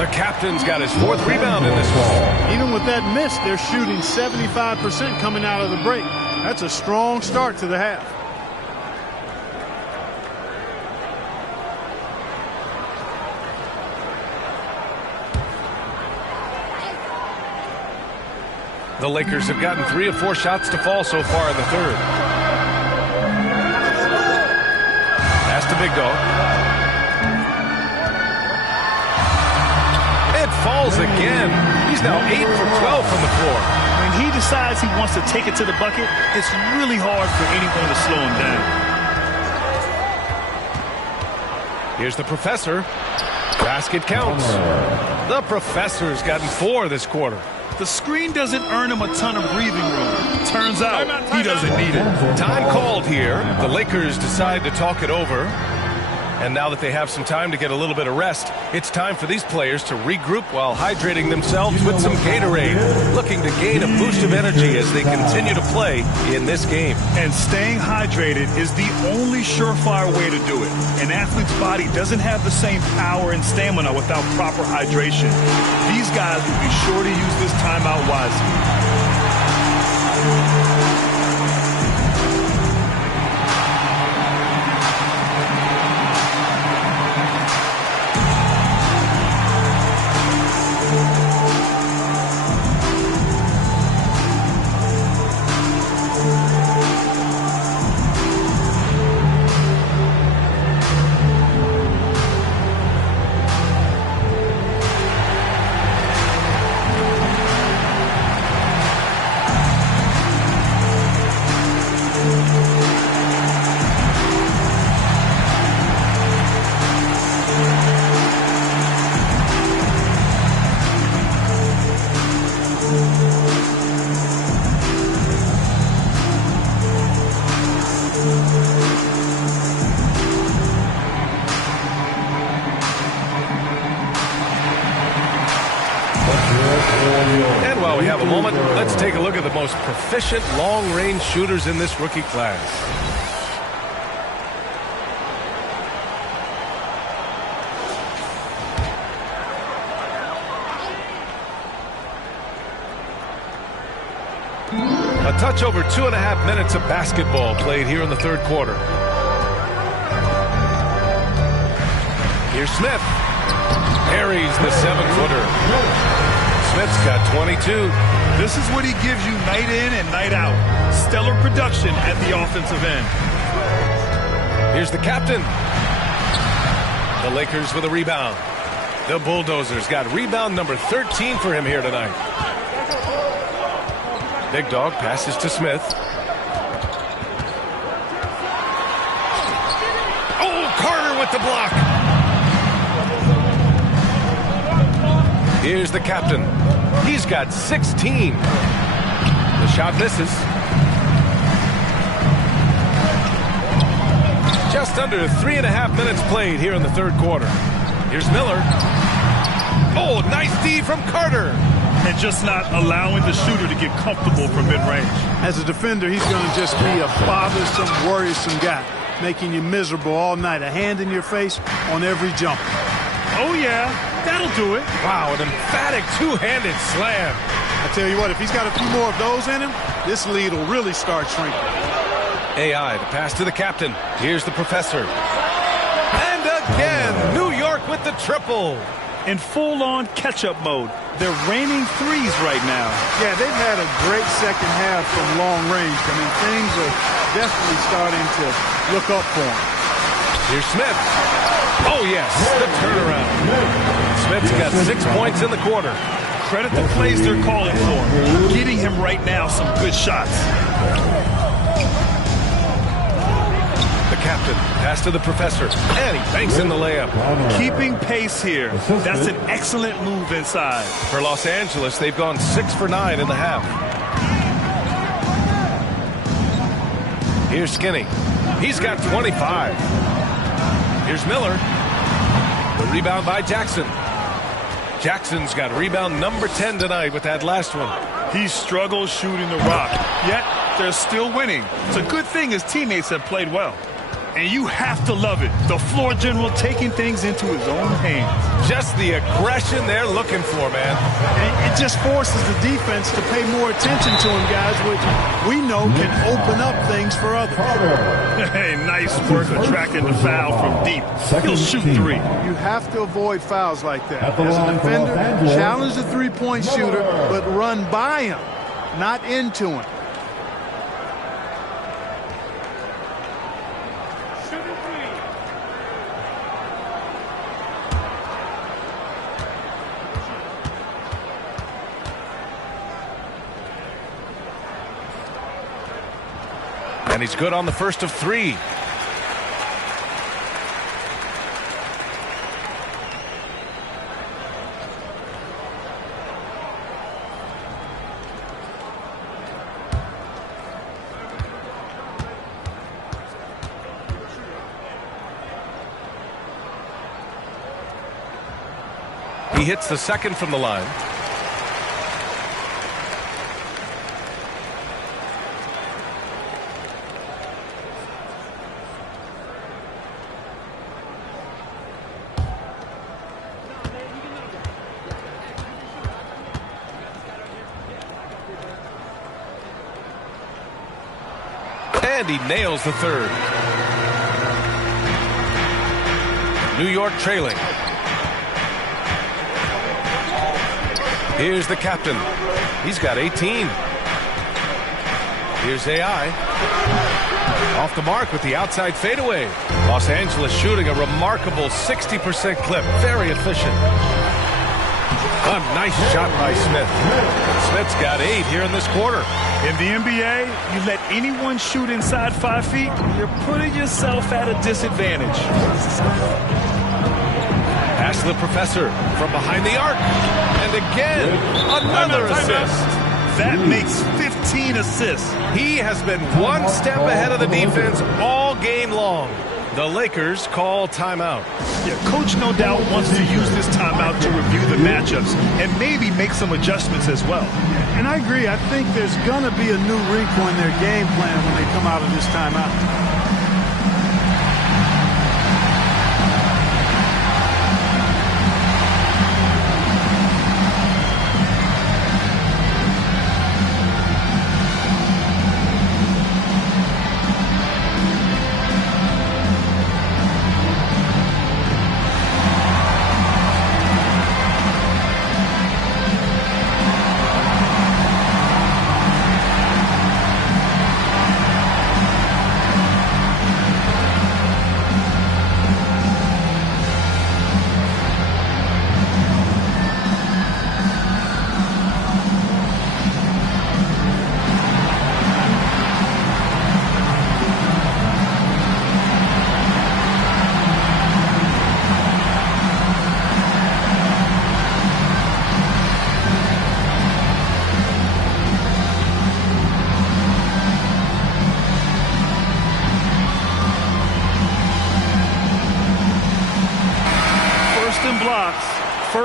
The captain's got his 4th rebound in this one. Even with that miss, they're shooting 75% coming out of the break. That's a strong start to the half. The Lakers have gotten 3 of 4 shots to fall so far in the third. Pass to Big Dog. Falls again. He's now 8 for 12 from the floor. When he decides he wants to take it to the bucket, it's really hard for anyone to slow him down. Here's the Professor. Basket counts. The Professor's gotten 4 this quarter. The screen doesn't earn him a ton of breathing room. Turns out he doesn't need it. Time called here. The Lakers decide to talk it over. And now that they have some time to get a little bit of rest, it's time for these players to regroup while hydrating themselves with some Gatorade, looking to gain a boost of energy as they continue to play in this game. And staying hydrated is the only surefire way to do it. An athlete's body doesn't have the same power and stamina without proper hydration. These guys will be sure to use this timeout wisely. And while we have a moment, let's take a look at the most proficient long-range shooters in this rookie class. A touch over 2.5 minutes of basketball played here in the third quarter. Here's Smith. Parries the 7-footer. Smith's got 22. This is what he gives you night in and night out. Stellar production at the offensive end. Here's the captain. The Lakers with a rebound. The Bulldozers got rebound number 13 for him here tonight. Big Dog passes to Smith. Oh, Carter with the block. Here's the captain. He's got 16. The shot misses. Just under 3.5 minutes played here in the third quarter. Here's Miller. Oh, nice D from Carter. And just not allowing the shooter to get comfortable from mid-range. As a defender, he's going to just be a bothersome, worrisome guy, making you miserable all night. A hand in your face on every jump. Oh, yeah, that'll do it. Wow, an emphatic two-handed slam. I tell you what, if he's got a few more of those in him, this lead will really start shrinking. AI, the pass to the captain. Here's the professor. And again, New York with the triple. In full-on catch-up mode. They're raining threes right now. Yeah, they've had a great second half from long range. I mean, things are definitely starting to look up for them. Here's Smith. Oh, yes, the turnaround. Smith's got 6 points in the quarter. Credit the plays they're calling for. Getting him right now some good shots. Captain, pass to the professor, and he banks in the layup. Keeping pace here. That's an excellent move inside. For Los Angeles, they've gone 6 for 9 in the half. Here's Skinny. He's got 25. Here's Miller. The rebound by Jackson. Jackson's got rebound number 10 tonight with that last one. He struggles shooting the rock, yet they're still winning. It's a good thing his teammates have played well. And you have to love it. The floor general taking things into his own hands. Just the aggression they're looking for, man. And it just forces the defense to pay more attention to him, guys, which we know can open up things for others. Hey, nice work attracting the foul from deep. He'll shoot three. You have to avoid fouls like that. As a defender, challenge the three-point shooter, but run by him, not into him. And he's good on the first of 3. He hits the second from the line. And he nails the third. New York trailing. Here's the captain. He's got 18. Here's AI. Off the mark with the outside fadeaway. Los Angeles shooting a remarkable 60% clip. Very efficient. A nice shot by Smith. Smith's got 8 here in this quarter. In the NBA, you let anyone shoot inside 5 feet, you're putting yourself at a disadvantage. Pass to the professor from behind the arc. And again, another assist. That makes 15 assists. He has been one step ahead of the defense all game long. The Lakers call timeout. Yeah, coach no doubt wants to use this timeout to review the matchups and maybe make some adjustments as well. And I agree. I think there's going to be a new wrinkle in their game plan when they come out of this timeout.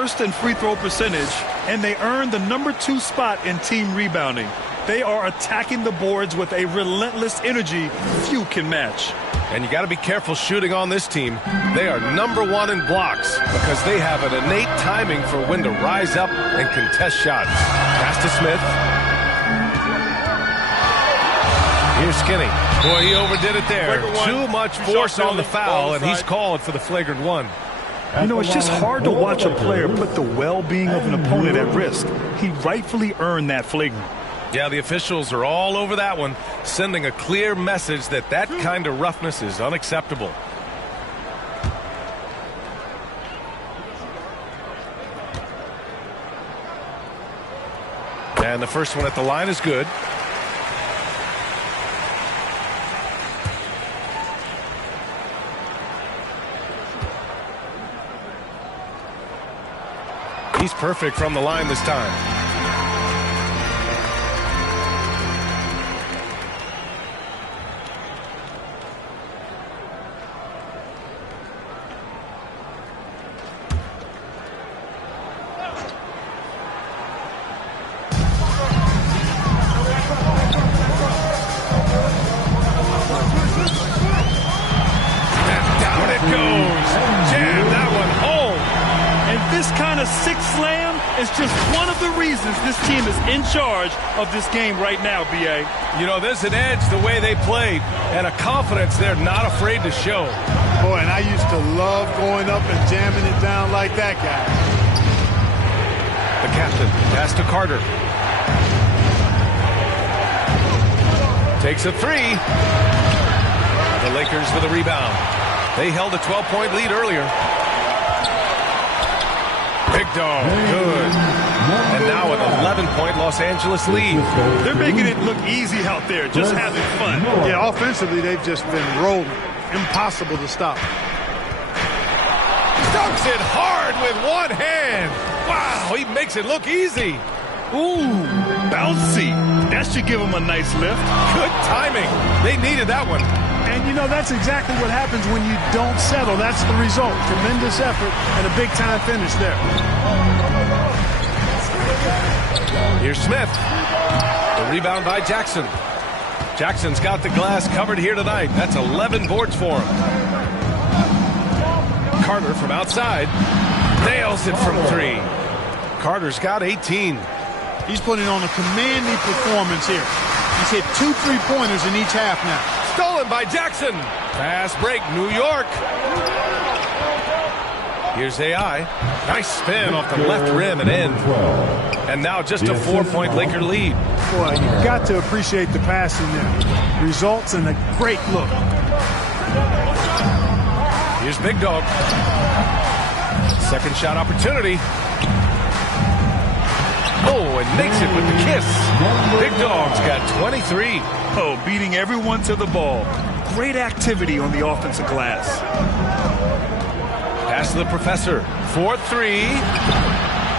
first in free throw percentage, and they earned the #2 spot in team rebounding. They are attacking the boards with a relentless energy few can match. And you got to be careful shooting on this team. They are #1 in blocks because they have an innate timing for when to rise up and contest shots. Pass to Smith. Here's Skinny. Boy, he overdid it there. Too much force on the foul, and he's called for the flagrant one. You know, it's just hard to watch a player put the well-being of an opponent at risk. He rightfully earned that flagrant. Yeah, the officials are all over that one, sending a clear message that that kind of roughness is unacceptable. And the first one at the line is good. He's perfect from the line this time. Of this game right now, B.A. You know, there's an edge the way they played and a confidence they're not afraid to show. Boy, and I used to love going up and jamming it down like that guy. The captain pass to Carter. Takes a three. The Lakers with a rebound. They held a 12-point lead earlier. Big dog, good. And now an 11-point Los Angeles lead. They're making it look easy out there, just having fun. Yeah, offensively, they've just been rolling. Impossible to stop. Dunks it hard with one hand. Wow, he makes it look easy. Ooh, bouncy. That should give him a nice lift. Good timing. They needed that one. And, you know, that's exactly what happens when you don't settle. That's the result. Tremendous effort and a big-time finish there. Here's Smith. The rebound by Jackson. Jackson's got the glass covered here tonight. That's 11 boards for him. Carter from outside. Nails it from three. Carter's got 18. He's putting on a commanding performance here. He's hit 2 3-pointers in each half now. Stolen by Jackson. Fast break, New York. Here's AI. Nice spin off the left rim and in. And now just a 4-point Laker lead. Boy, you've got to appreciate the passing there. Results in a great look. Here's Big Dog. Second shot opportunity. Oh, and makes it with the kiss. Big Dog's got 23. Oh, beating everyone to the ball. Great activity on the offensive glass. Pass to the professor. 4-3.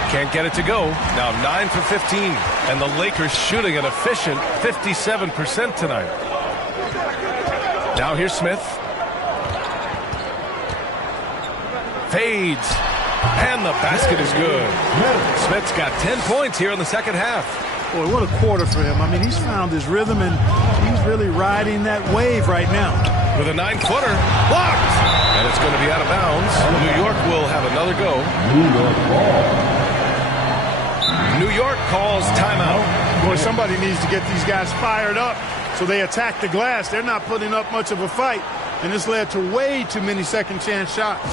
Can't get it to go. Now 9 for 15. And the Lakers shooting an efficient 57% tonight. Now here's Smith. Fades. And the basket is good. Smith's got 10 points here in the second half. Boy, what a quarter for him. I mean, he's found his rhythm, and he's really riding that wave right now. With a 9-footer. Blocked! And it's going to be out of bounds. New York will have another go. New York calls timeout. Boy, somebody needs to get these guys fired up so they attack the glass. They're not putting up much of a fight, and this led to way too many second-chance shots.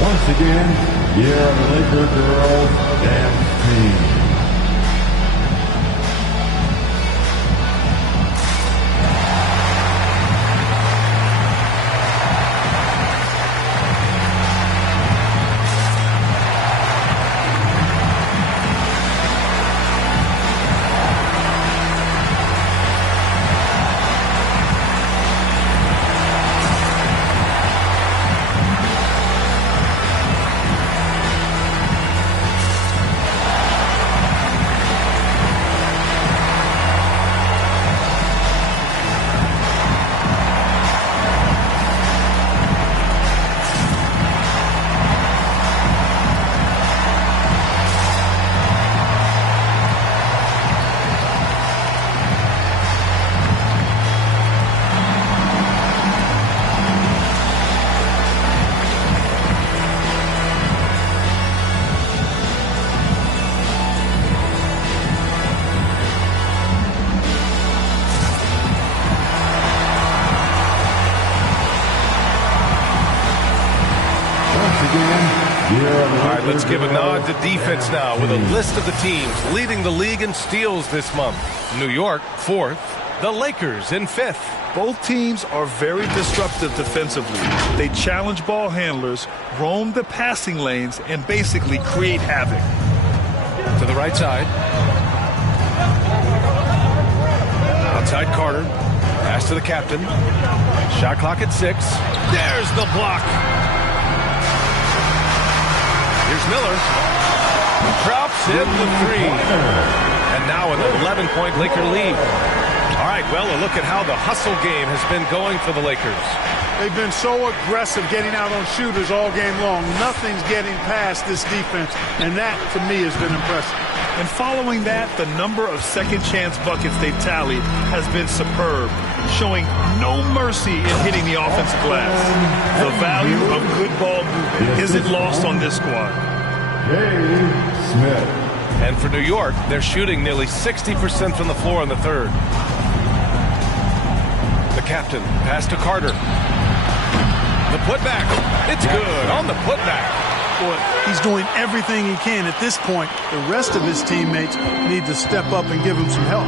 Once again, here are the Laker girls dance team. All right, let's give a nod to defense now with a list of the teams leading the league in steals this month. New York, 4th. The Lakers in 5th. Both teams are very disruptive defensively. They challenge ball handlers, roam the passing lanes, and basically create havoc. To the right side. Outside Carter. Pass to the captain. Shot clock at 6. There's the block. Here's Miller. Drops in the 3. And now an 11-point Laker lead. All right, well, a look at how the hustle game has been going for the Lakers. They've been so aggressive getting out on shooters all game long. Nothing's getting past this defense, and that, to me, has been impressive. And following that, the number of second-chance buckets they've tallied has been superb, showing no mercy in hitting the offensive glass. The value of good ball movement isn't lost on this squad. Jay Smith. And for New York, they're shooting nearly 60% from the floor in the 3rd. The captain, pass to Carter. The putback. It's good on the putback. Boy, he's doing everything he can at this point. The rest of his teammates need to step up and give him some help.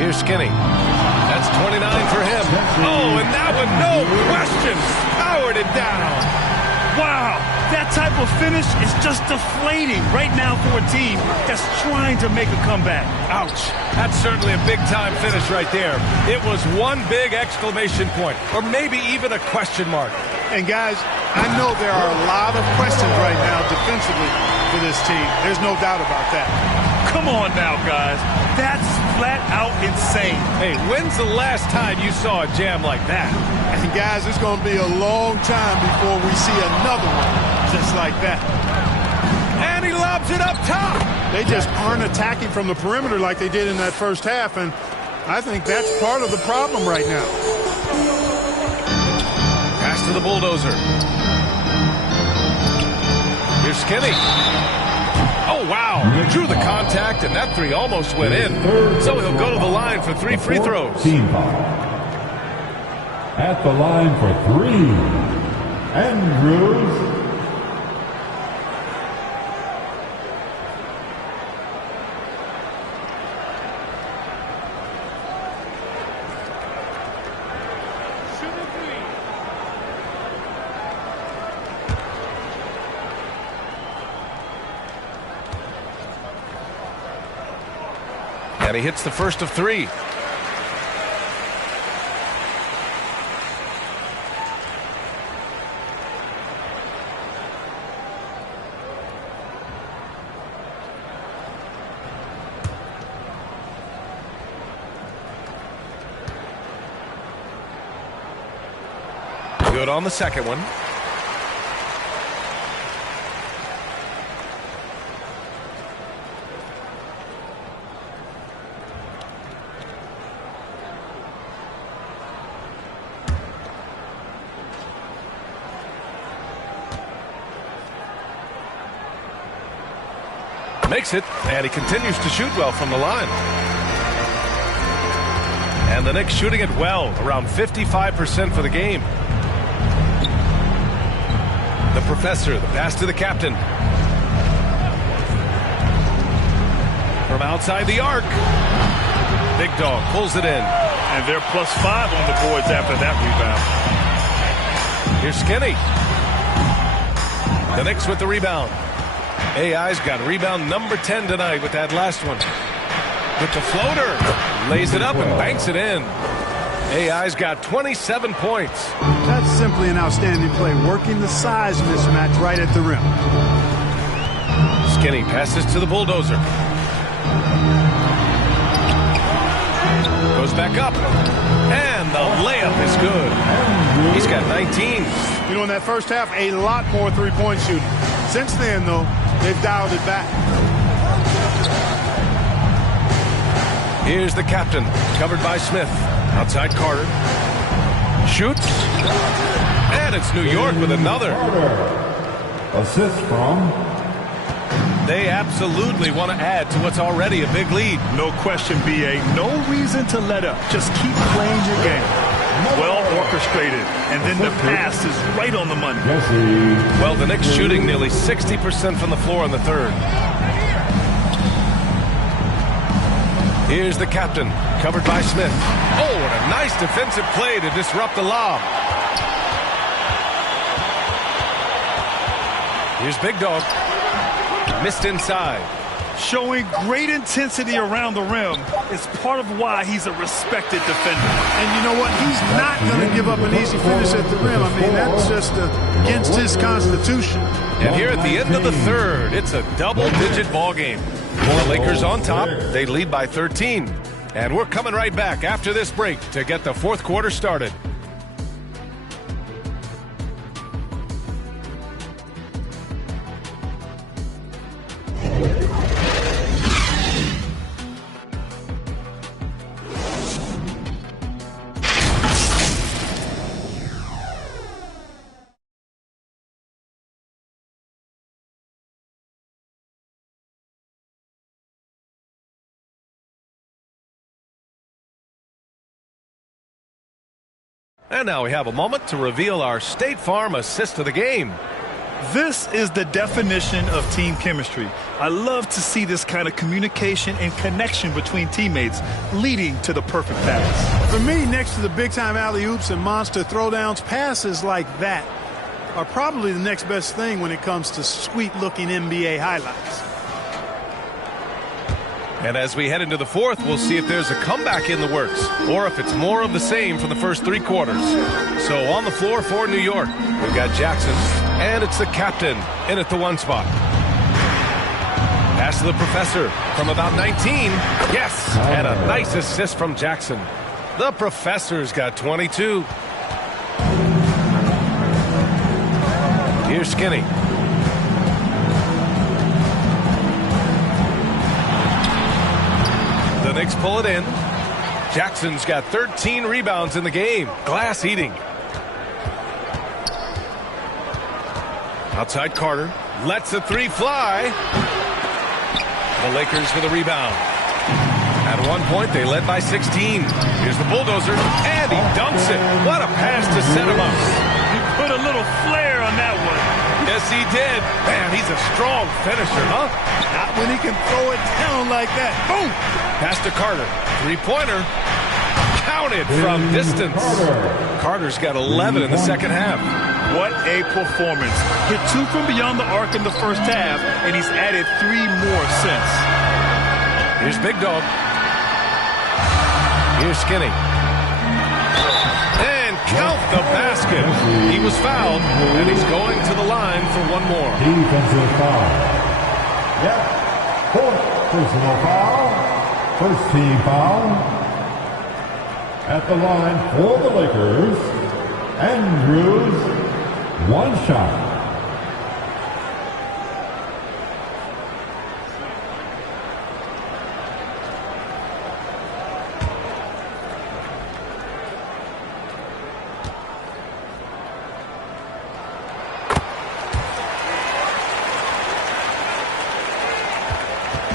Here's Skinny. That's 29 for him. Oh, and that one, no question, powered it down. Wow, that type of finish is just deflating right now for a team that's trying to make a comeback. Ouch. That's certainly a big-time finish right there. It was one big exclamation point, or maybe even a question mark. And, guys, I know there are a lot of questions right now defensively for this team. There's no doubt about that. Come on now, guys. That's flat out insane. Hey, when's the last time you saw a jam like that? And, guys, it's going to be a long time before we see another one just like that. And he lobs it up top. They just aren't attacking from the perimeter like they did in that first half, and I think that's part of the problem right now. Pass to the bulldozer. Here's Skinny. Oh, wow. Drew the contact, and that 3 almost went in. So he'll go to the line for 3 free throws. Team foul. At the line for 3, Andrews. And he hits the first of 3. Good on the second one. Makes it, and he continues to shoot well from the line. And the Knicks shooting it well, around 55% for the game. The professor, the pass to the captain. From outside the arc. Big Dog pulls it in. And they're +5 on the boards after that rebound. Here's Skinny. The Knicks with the rebound. AI's got rebound number 10 tonight with that last one. With the floater. Lays it up and banks it in. AI's got 27 points. That's simply an outstanding play, working the size mismatch right at the rim. Skinny passes to the bulldozer. Goes back up. And the layup is good. He's got 19. You know, in that first half, a lot more three-point shooting. Since then, though, they've dialed it back. Here's the captain, covered by Smith. Outside Carter. Shoots. And it's New York with another. Assist from. They absolutely want to add to what's already a big lead. No question, B.A. No reason to let up. Just keep playing your game. well orchestrated, and then the pass is right on the money. Well, the Knicks shooting nearly 60% from the floor in the third. Here's the captain, covered by Smith. Oh, what a nice defensive play to disrupt the lob. Here's Big Dog. Missed inside. Showing great intensity around the rim is part of why he's a respected defender. And you know what? He's not going to give up an easy finish at the rim. I mean, that's just against his constitution. And here at the end of the third, it's a double-digit ball game. The Lakers on top. They lead by 13. And we're coming right back after this break to get the fourth quarter started. And now we have a moment to reveal our State Farm assist of the game. This is the definition of team chemistry. I love to see this kind of communication and connection between teammates leading to the perfect pass. For me, next to the big-time alley-oops and monster throwdowns, passes like that are probably the next best thing when it comes to sweet-looking NBA highlights. And as we head into the fourth, we'll see if there's a comeback in the works or if it's more of the same from the first three quarters. So on the floor for New York, we've got Jackson, and it's the captain in at the one spot. Pass to the professor from about 19. Yes, and a nice assist from Jackson. The professor's got 22. Here's Skinny. The Knicks pull it in. Jackson's got 13 rebounds in the game. Glass eating. Outside Carter. Lets the three fly. The Lakers with a rebound. At one point, they led by 16. Here's the bulldozer. And he dunks it. What a pass to set him up. He put a little flair on that one. Yes, he did. Man, he's a strong finisher, huh? Not when he can throw it down like that. Boom! Pass to Carter. Three-pointer. Counted from distance. Carter's got 11 in the second half. What a performance. Hit 2 from beyond the arc in the first half, and he's added 3 more since. Here's Big Dog. Here's Skinny. And count the basket. He was fouled, and he's going to the line for one more. Defensive foul. Yep. Fourth personal foul. First team foul. At the line for the Lakers, Andrews, one shot.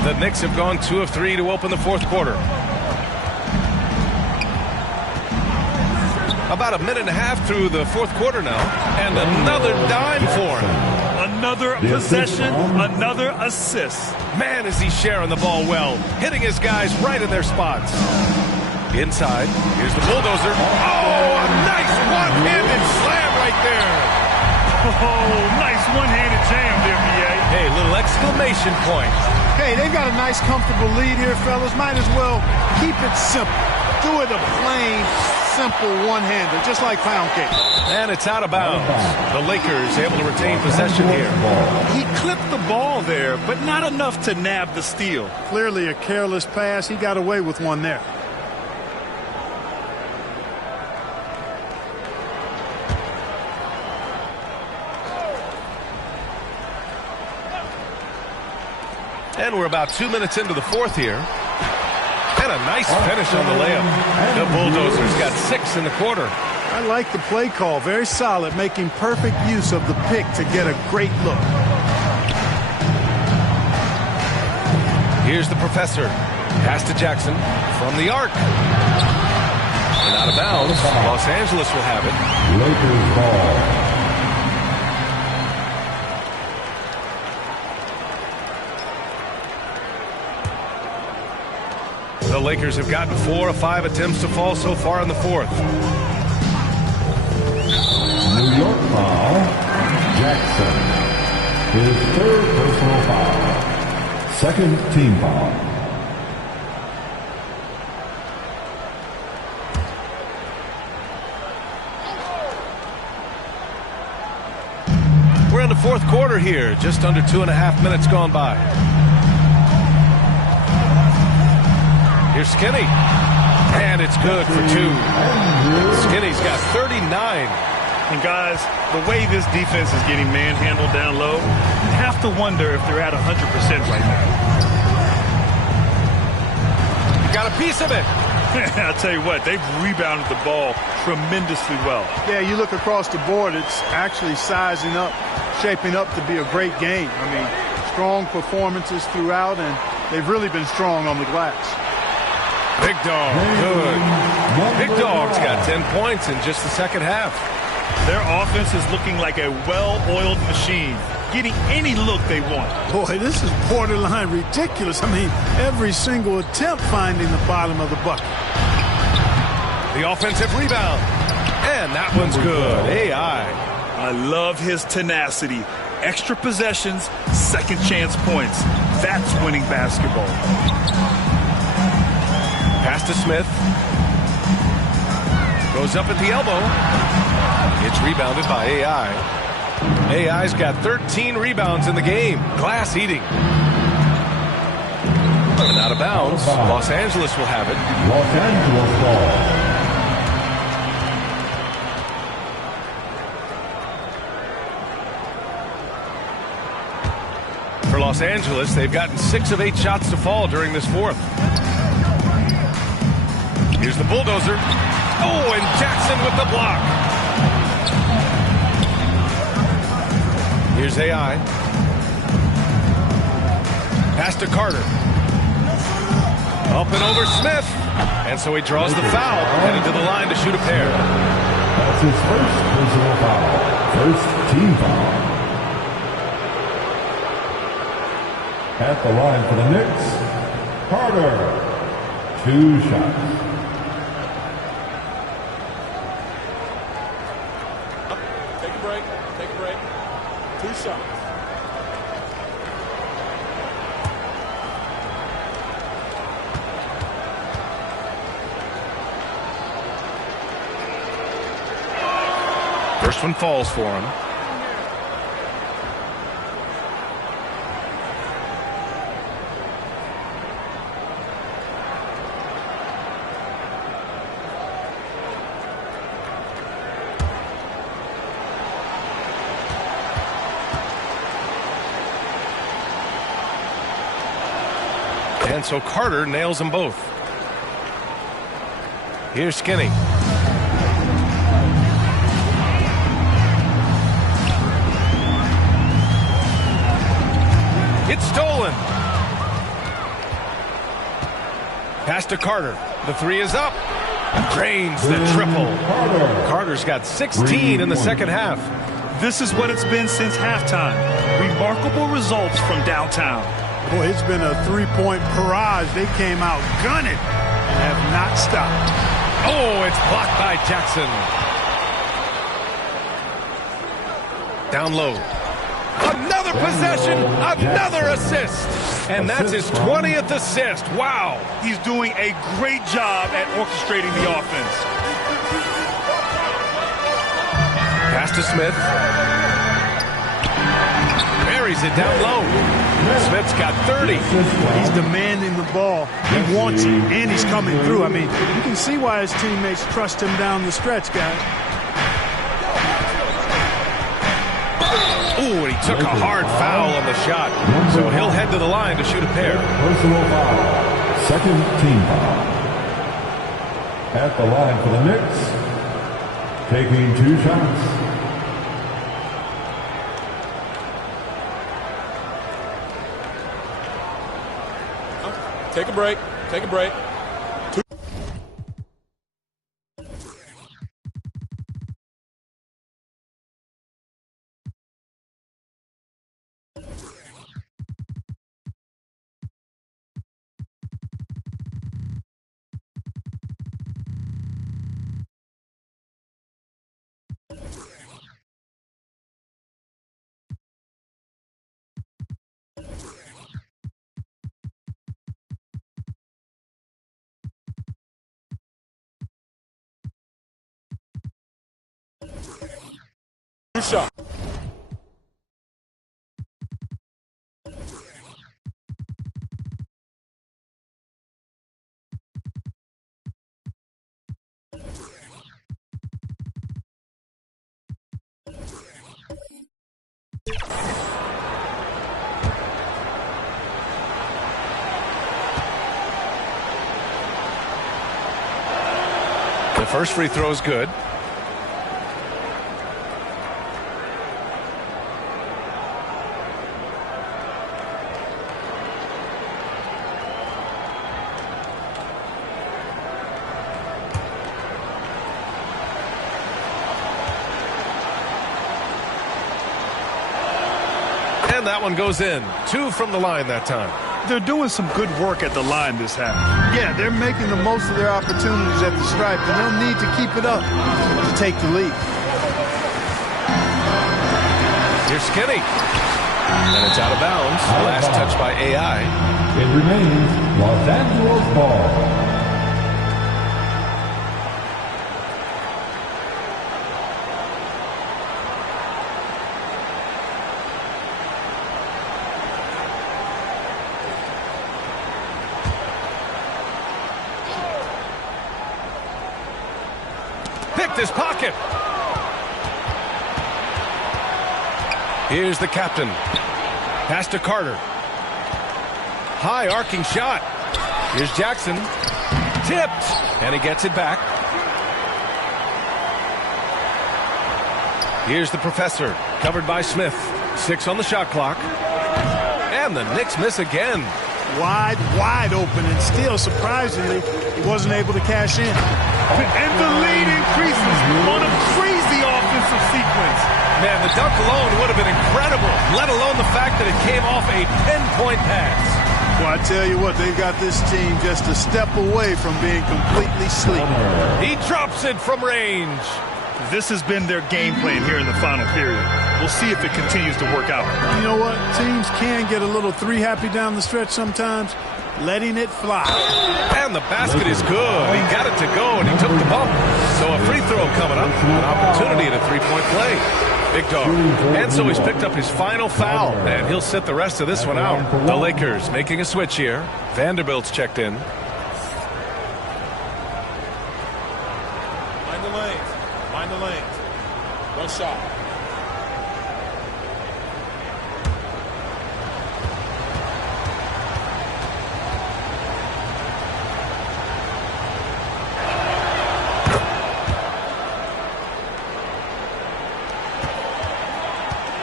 The Knicks have gone 2 of 3 to open the fourth quarter. About a minute and a half through the fourth quarter now, and another dime for him. Another possession, another assist. Man, is he sharing the ball well, hitting his guys right in their spots. Inside, here's the bulldozer. Oh, a nice one-handed slam right there. Oh, nice one-handed jam there, B.A. Hey, little exclamation point. Okay, they've got a nice, comfortable lead here, fellas. Might as well keep it simple. Do it a plain, simple one-hander, just like pound cake. And it's out of bounds. The Lakers able to retain possession here. He clipped the ball there, but not enough to nab the steal. Clearly a careless pass. He got away with one there. And we're about 2 minutes into the fourth here. And a nice finish on the layup. The Bulldozers got 6 in the quarter. I like the play call. Very solid, making perfect use of the pick to get a great look. Here's the professor. Pass to Jackson from the arc. And out of bounds. Los Angeles will have it. Lakers ball. The Lakers have gotten 4 of 5 attempts to fall so far in the fourth. New York foul. Jackson. His third personal foul. Second team foul. We're in the fourth quarter here. Just under 2.5 minutes gone by. Here's Skinny. And it's good for 2. Skinny's got 39. And guys, the way this defense is getting manhandled down low, you have to wonder if they're at 100% right now. You got a piece of it. I'll tell you what, they've rebounded the ball tremendously well. Yeah, you look across the board, it's actually sizing up, shaping up to be a great game. I mean, strong performances throughout, and they've really been strong on the glass. Big Dog, good. Big Dog's got 10 points in just the second half. Their offense is looking like a well-oiled machine, getting any look they want. Boy, this is borderline ridiculous. I mean, every single attempt finding the bottom of the bucket. The offensive rebound. And that one's good. AI. I love his tenacity. Extra possessions, second chance points. That's winning basketball. Pass to Smith. Goes up at the elbow. It's rebounded by AI. AI's got 13 rebounds in the game. Glass eating. And out of bounds. Los Angeles will have it. Los Angeles ball. For Los Angeles, they've gotten 6 of 8 shots to fall during this fourth. Here's the bulldozer. Oh, and Jackson with the block. Here's AI. Pass to Carter. Up and over Smith. And so he draws the foul. Headed to the line to shoot a pair. That's his first personal foul. First team foul. At the line for the Knicks, Carter. 2 shots. Take a break. 2 shots. First one falls for him. And so Carter nails them both. Here's Skinny. It's stolen. Pass to Carter. The 3 is up. Drains the triple. Carter's got 16 in the second half. This is what it's been since halftime. Remarkable results from downtown. Boy, it's been a 3-point barrage. They came out gunning and have not stopped. Oh, it's blocked by Jackson. Down low. Another possession, another assist. And that's his 20th assist. Wow. He's doing a great job at orchestrating the offense. Pass to Smith. Buries it down low. Smith's got 30. He's demanding the ball. He wants it, and he's coming through. I mean, you can see why his teammates trust him down the stretch, guys. Ooh, and he took a hard foul on the shot. So he'll head to the line to shoot a pair. Personal foul. Second team foul. At the line for the Knicks, taking 2 shots. Take a break. Shot. The first free throw is good. And that one goes in. 2 from the line that time. They're doing some good work at the line this half. Yeah, they're making the most of their opportunities at the stripe, and they'll need to keep it up to take the lead. Here's Skinny. And it's out of bounds. Last touch by AI. It remains Los Angeles ball. Picked his pocket. Here's the captain. Pass to Carter. High arcing shot. Here's Jackson. Tipped. And he gets it back. Here's the professor. Covered by Smith. 6 on the shot clock. And the Knicks miss again. Wide open, and still, surprisingly, he wasn't able to cash in. And the lead increases on a crazy offensive sequence. Man, the dunk alone would have been incredible, let alone the fact that it came off a pinpoint pass. Well, I tell you what, they've got this team just a step away from being completely sleepy. He drops it from range. This has been their game plan here in the final period. We'll see if it continues to work out. You know what? Teams can get a little three-happy down the stretch sometimes, letting it fly. And the basket is good. He got it to go, and he took the bump. So a free throw coming up, an opportunity at a three-point play. Big dog. And so he's picked up his final foul, and he'll sit the rest of this one out. The Lakers making a switch here. Vanderbilt's checked in. Mind the lanes. Mind the lanes. One shot.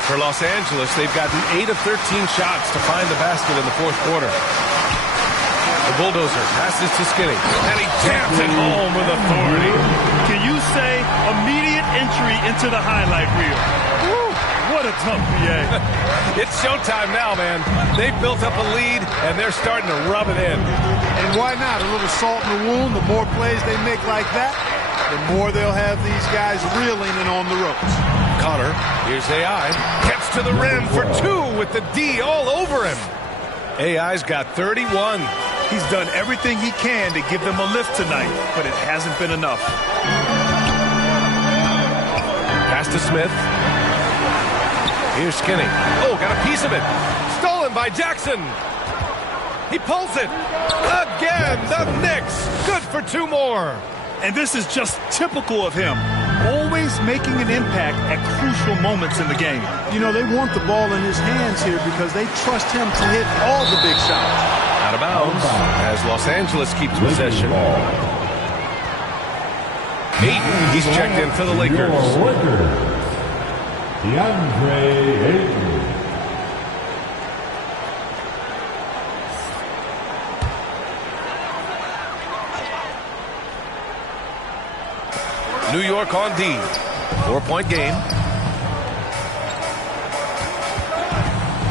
For Los Angeles, they've gotten 8 of 13 shots to find the basket in the fourth quarter. The bulldozer passes to Skinny, and he jams it home with authority. Can you say immediate entry into the highlight reel? Woo, what a tough PA. It's showtime now, man. They've built up a lead, and they're starting to rub it in. And why not? A little salt in the wound. The more plays they make like that, the more they'll have these guys reeling and on the ropes. Connor, here's AI. Gets to the rim for 2 with the D all over him. AI's got 31. He's done everything he can to give them a lift tonight, but it hasn't been enough. Pass to Smith. Here's Skinny. Oh, got a piece of it. Stolen by Jackson. He pulls it. Again, the Knicks. Good for 2 more. And this is just typical of him. Always making an impact at crucial moments in the game. You know, they want the ball in his hands here because they trust him to hit all the big shots. Out of bounds as Los Angeles keeps possession. Ayton, he's checked in for the Lakers. DeAndre Ayton. New York on D. 4-point game.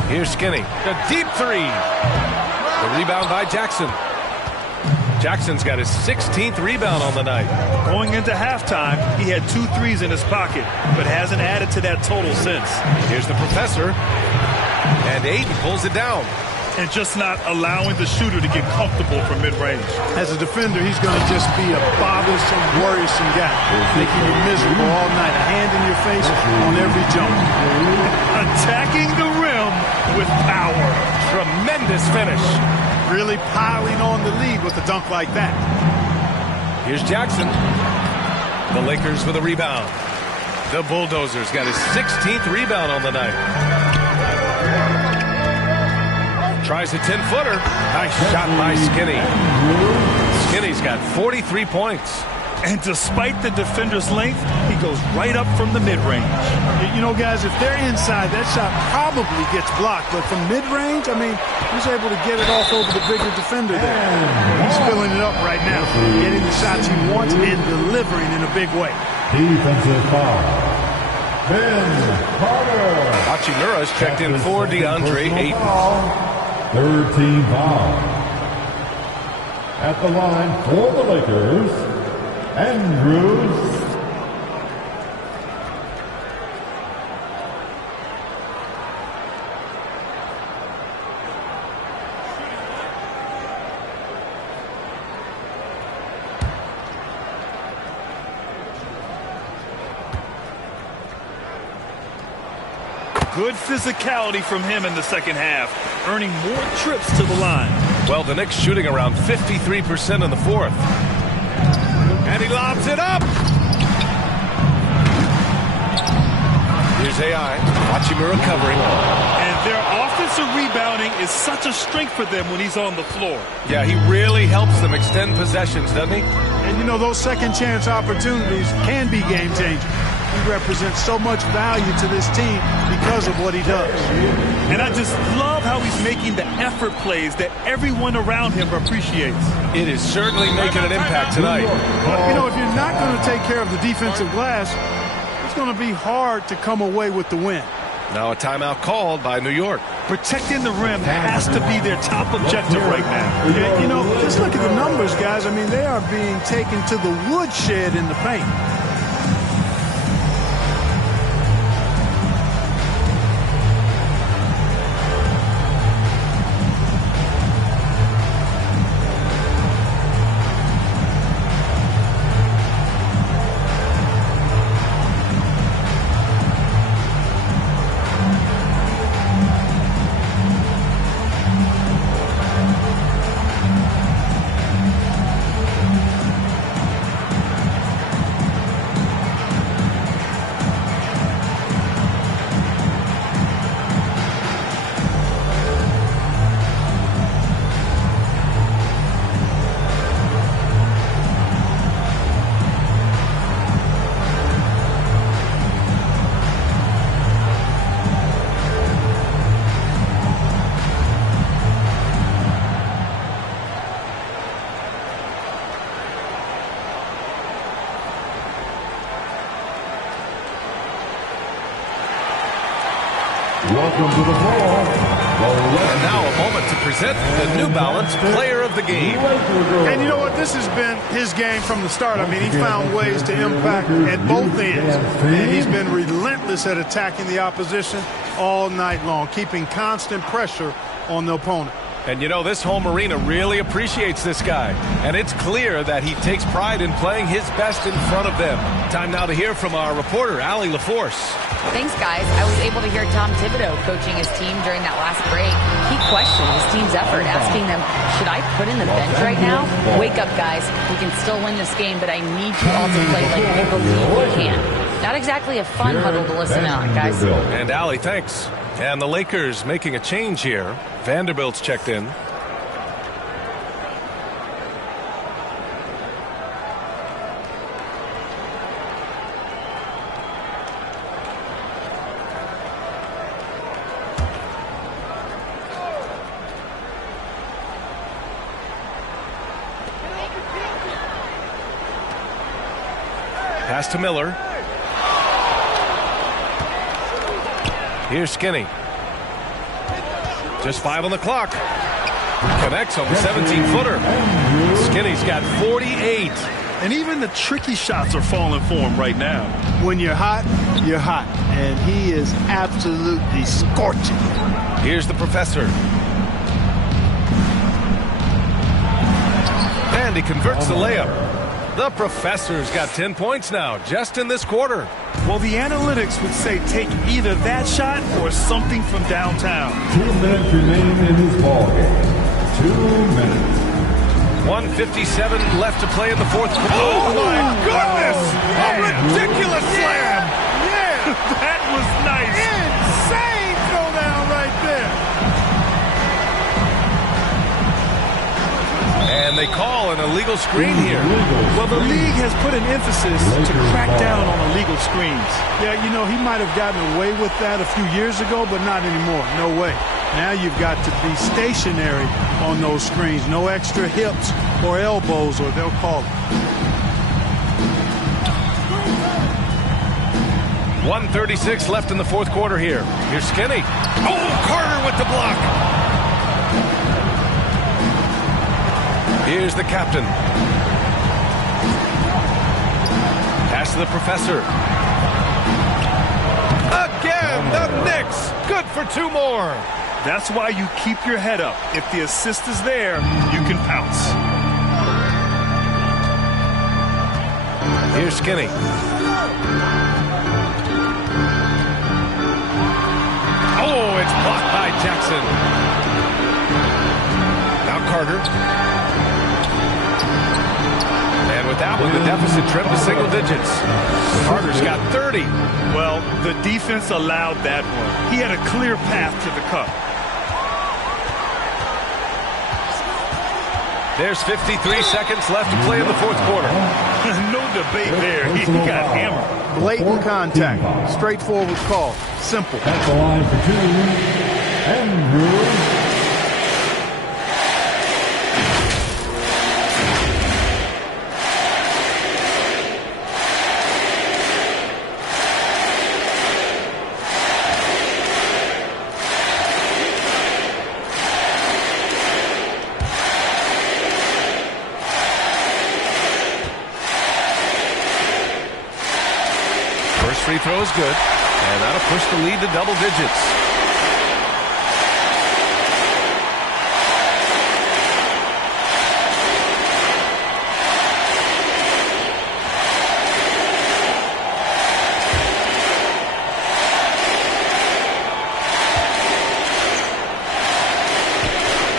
Here's Skinny. A deep 3. The rebound by Jackson. Jackson's got his 16th rebound on the night. Going into halftime, he had 2 threes in his pocket, but hasn't added to that total since. Here's the professor. And Ayton pulls it down. and just not allowing the shooter to get comfortable from mid-range. As a defender, he's going to just be a bothersome, worrisome guy, making you miserable all night, a hand in your face on every jump. Attacking the rim with power. Tremendous finish. Really piling on the lead with a dunk like that. Here's Jackson. The Lakers with a rebound. The Bulldozers got his 16th rebound on the night. Tries a 10-footer. Nice shot by Skinny. Skinny's got 43 points. And despite the defender's length, he goes right up from the mid-range. You know, guys, if they're inside, that shot probably gets blocked. But from mid-range, I mean, he's able to get it off over the bigger defender there. He's filling it up right now, getting the shots he wants and delivering in a big way. Defensive foul. Ben Carter. Hachimura's checked in for DeAndre Ayton. Third team foul. At the line for the Lakers, Andrews. Good physicality from him in the second half, earning more trips to the line. Well, the Knicks shooting around 53% in the fourth. And he lobs it up. Here's AI. Hachimura covering. And their offensive rebounding is such a strength for them when he's on the floor. Yeah, he really helps them extend possessions, doesn't he? And, you know, those second chance opportunities can be game changers. He represents so much value to this team because of what he does. And I just love how he's making the effort plays that everyone around him appreciates. It is certainly making an impact tonight. But, you know, if you're not going to take care of the defensive glass, it's going to be hard to come away with the win. Now a timeout called by New York. Protecting the rim has to be their top objective right now. Yeah, you know, just look at the numbers, guys. I mean, they are being taken to the woodshed in the paint. Welcome to the floor. And now a moment to present the New Balance Player of the Game. And you know what? This has been his game from the start. I mean, he found ways to impact at both ends. And he's been relentless at attacking the opposition all night long, keeping constant pressure on the opponent. And you know, this home arena really appreciates this guy. And it's clear that he takes pride in playing his best in front of them. Time now to hear from our reporter, Allie LaForce. Thanks, guys. I was able to hear Tom Thibodeau coaching his team during that last break. He questioned his team's effort, asking them, should I put in the bench right now? Wake up, guys. We can still win this game, but I need you all to play like we believe we can. Not exactly a fun huddle to listen on, guys. And Allie, thanks. And the Lakers making a change here. Vanderbilt's checked in. Pass to Miller. Here's Skinny. Just 5 on the clock. Connects on the 17-footer. Skinny's got 48. And even the tricky shots are falling for him right now. When you're hot, you're hot. And he is absolutely scorching. Here's the professor. And he converts the layup. The Professor's got 10 points now, just in this quarter. Well, the analytics would say take either that shot or something from downtown. 2 minutes remaining in this ball game. 2 minutes. 1:57 left to play in the fourth quarter. Oh, my goodness! A ridiculous slam! Yeah! That was nice. Insane throwdown right there. And they call an illegal screen here. Well, the league has put an emphasis to crack down on illegal screens. Yeah, you know, he might have gotten away with that a few years ago, but not anymore. No way. Now you've got to be stationary on those screens. No extra hips or elbows, or they'll call it. 1:36 left in the fourth quarter here. Here's Skinny. Oh, Carter with the block. Here's the captain. Pass to the Professor. Again, the Knicks. Good for 2 more. That's why you keep your head up. If the assist is there, you can pounce. Here's Skinny. Oh, it's blocked by Jackson. Now Carter. And with that one, the deficit trimmed to single digits. Carter's got 30. Well, the defense allowed that one. He had a clear path to the cup. There's 53 seconds left to play in the fourth quarter. No debate there. He got hammered. Blatant contact. Straightforward call. Simple. At the line for 2, Andrew. Free throw is good, and that'll push the lead to double digits.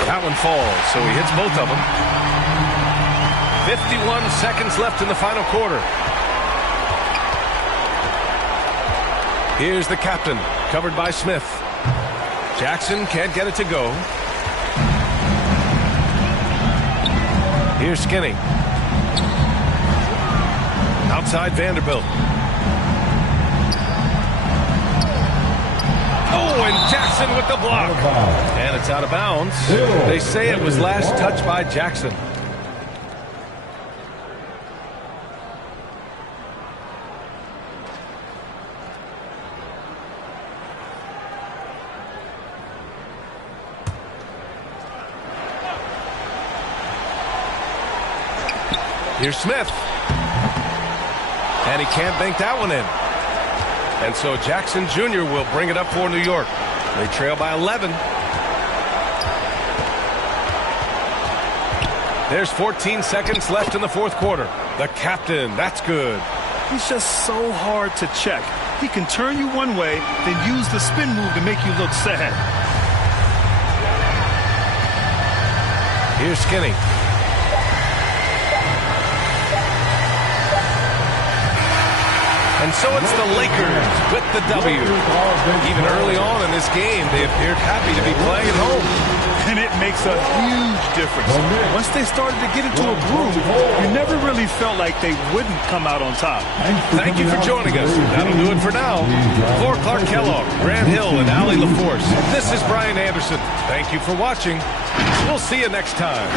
That one falls, so he hits both of them. 51 seconds left in the final quarter. Here's the captain, covered by Smith. Jackson can't get it to go. Here's Skinny. Outside Vanderbilt. Oh, and Jackson with the block. And it's out of bounds. They say it was last touched by Jackson. Here's Smith. And he can't bank that one in. And so Jackson Jr. will bring it up for New York. They trail by 11. There's 14 seconds left in the fourth quarter. The captain, that's good. He's just so hard to check. He can turn you one way, then use the spin move to make you look sad. Here's Skinny. And so it's the Lakers with the W. Even early on in this game, they appeared happy to be playing at home. And it makes a huge difference. Once they started to get into a groove, you never really felt like they wouldn't come out on top. Thank you for joining us. That'll do it for now. For Clark Kellogg, Grant Hill, and Allie LaForce, this is Brian Anderson. Thank you for watching. We'll see you next time.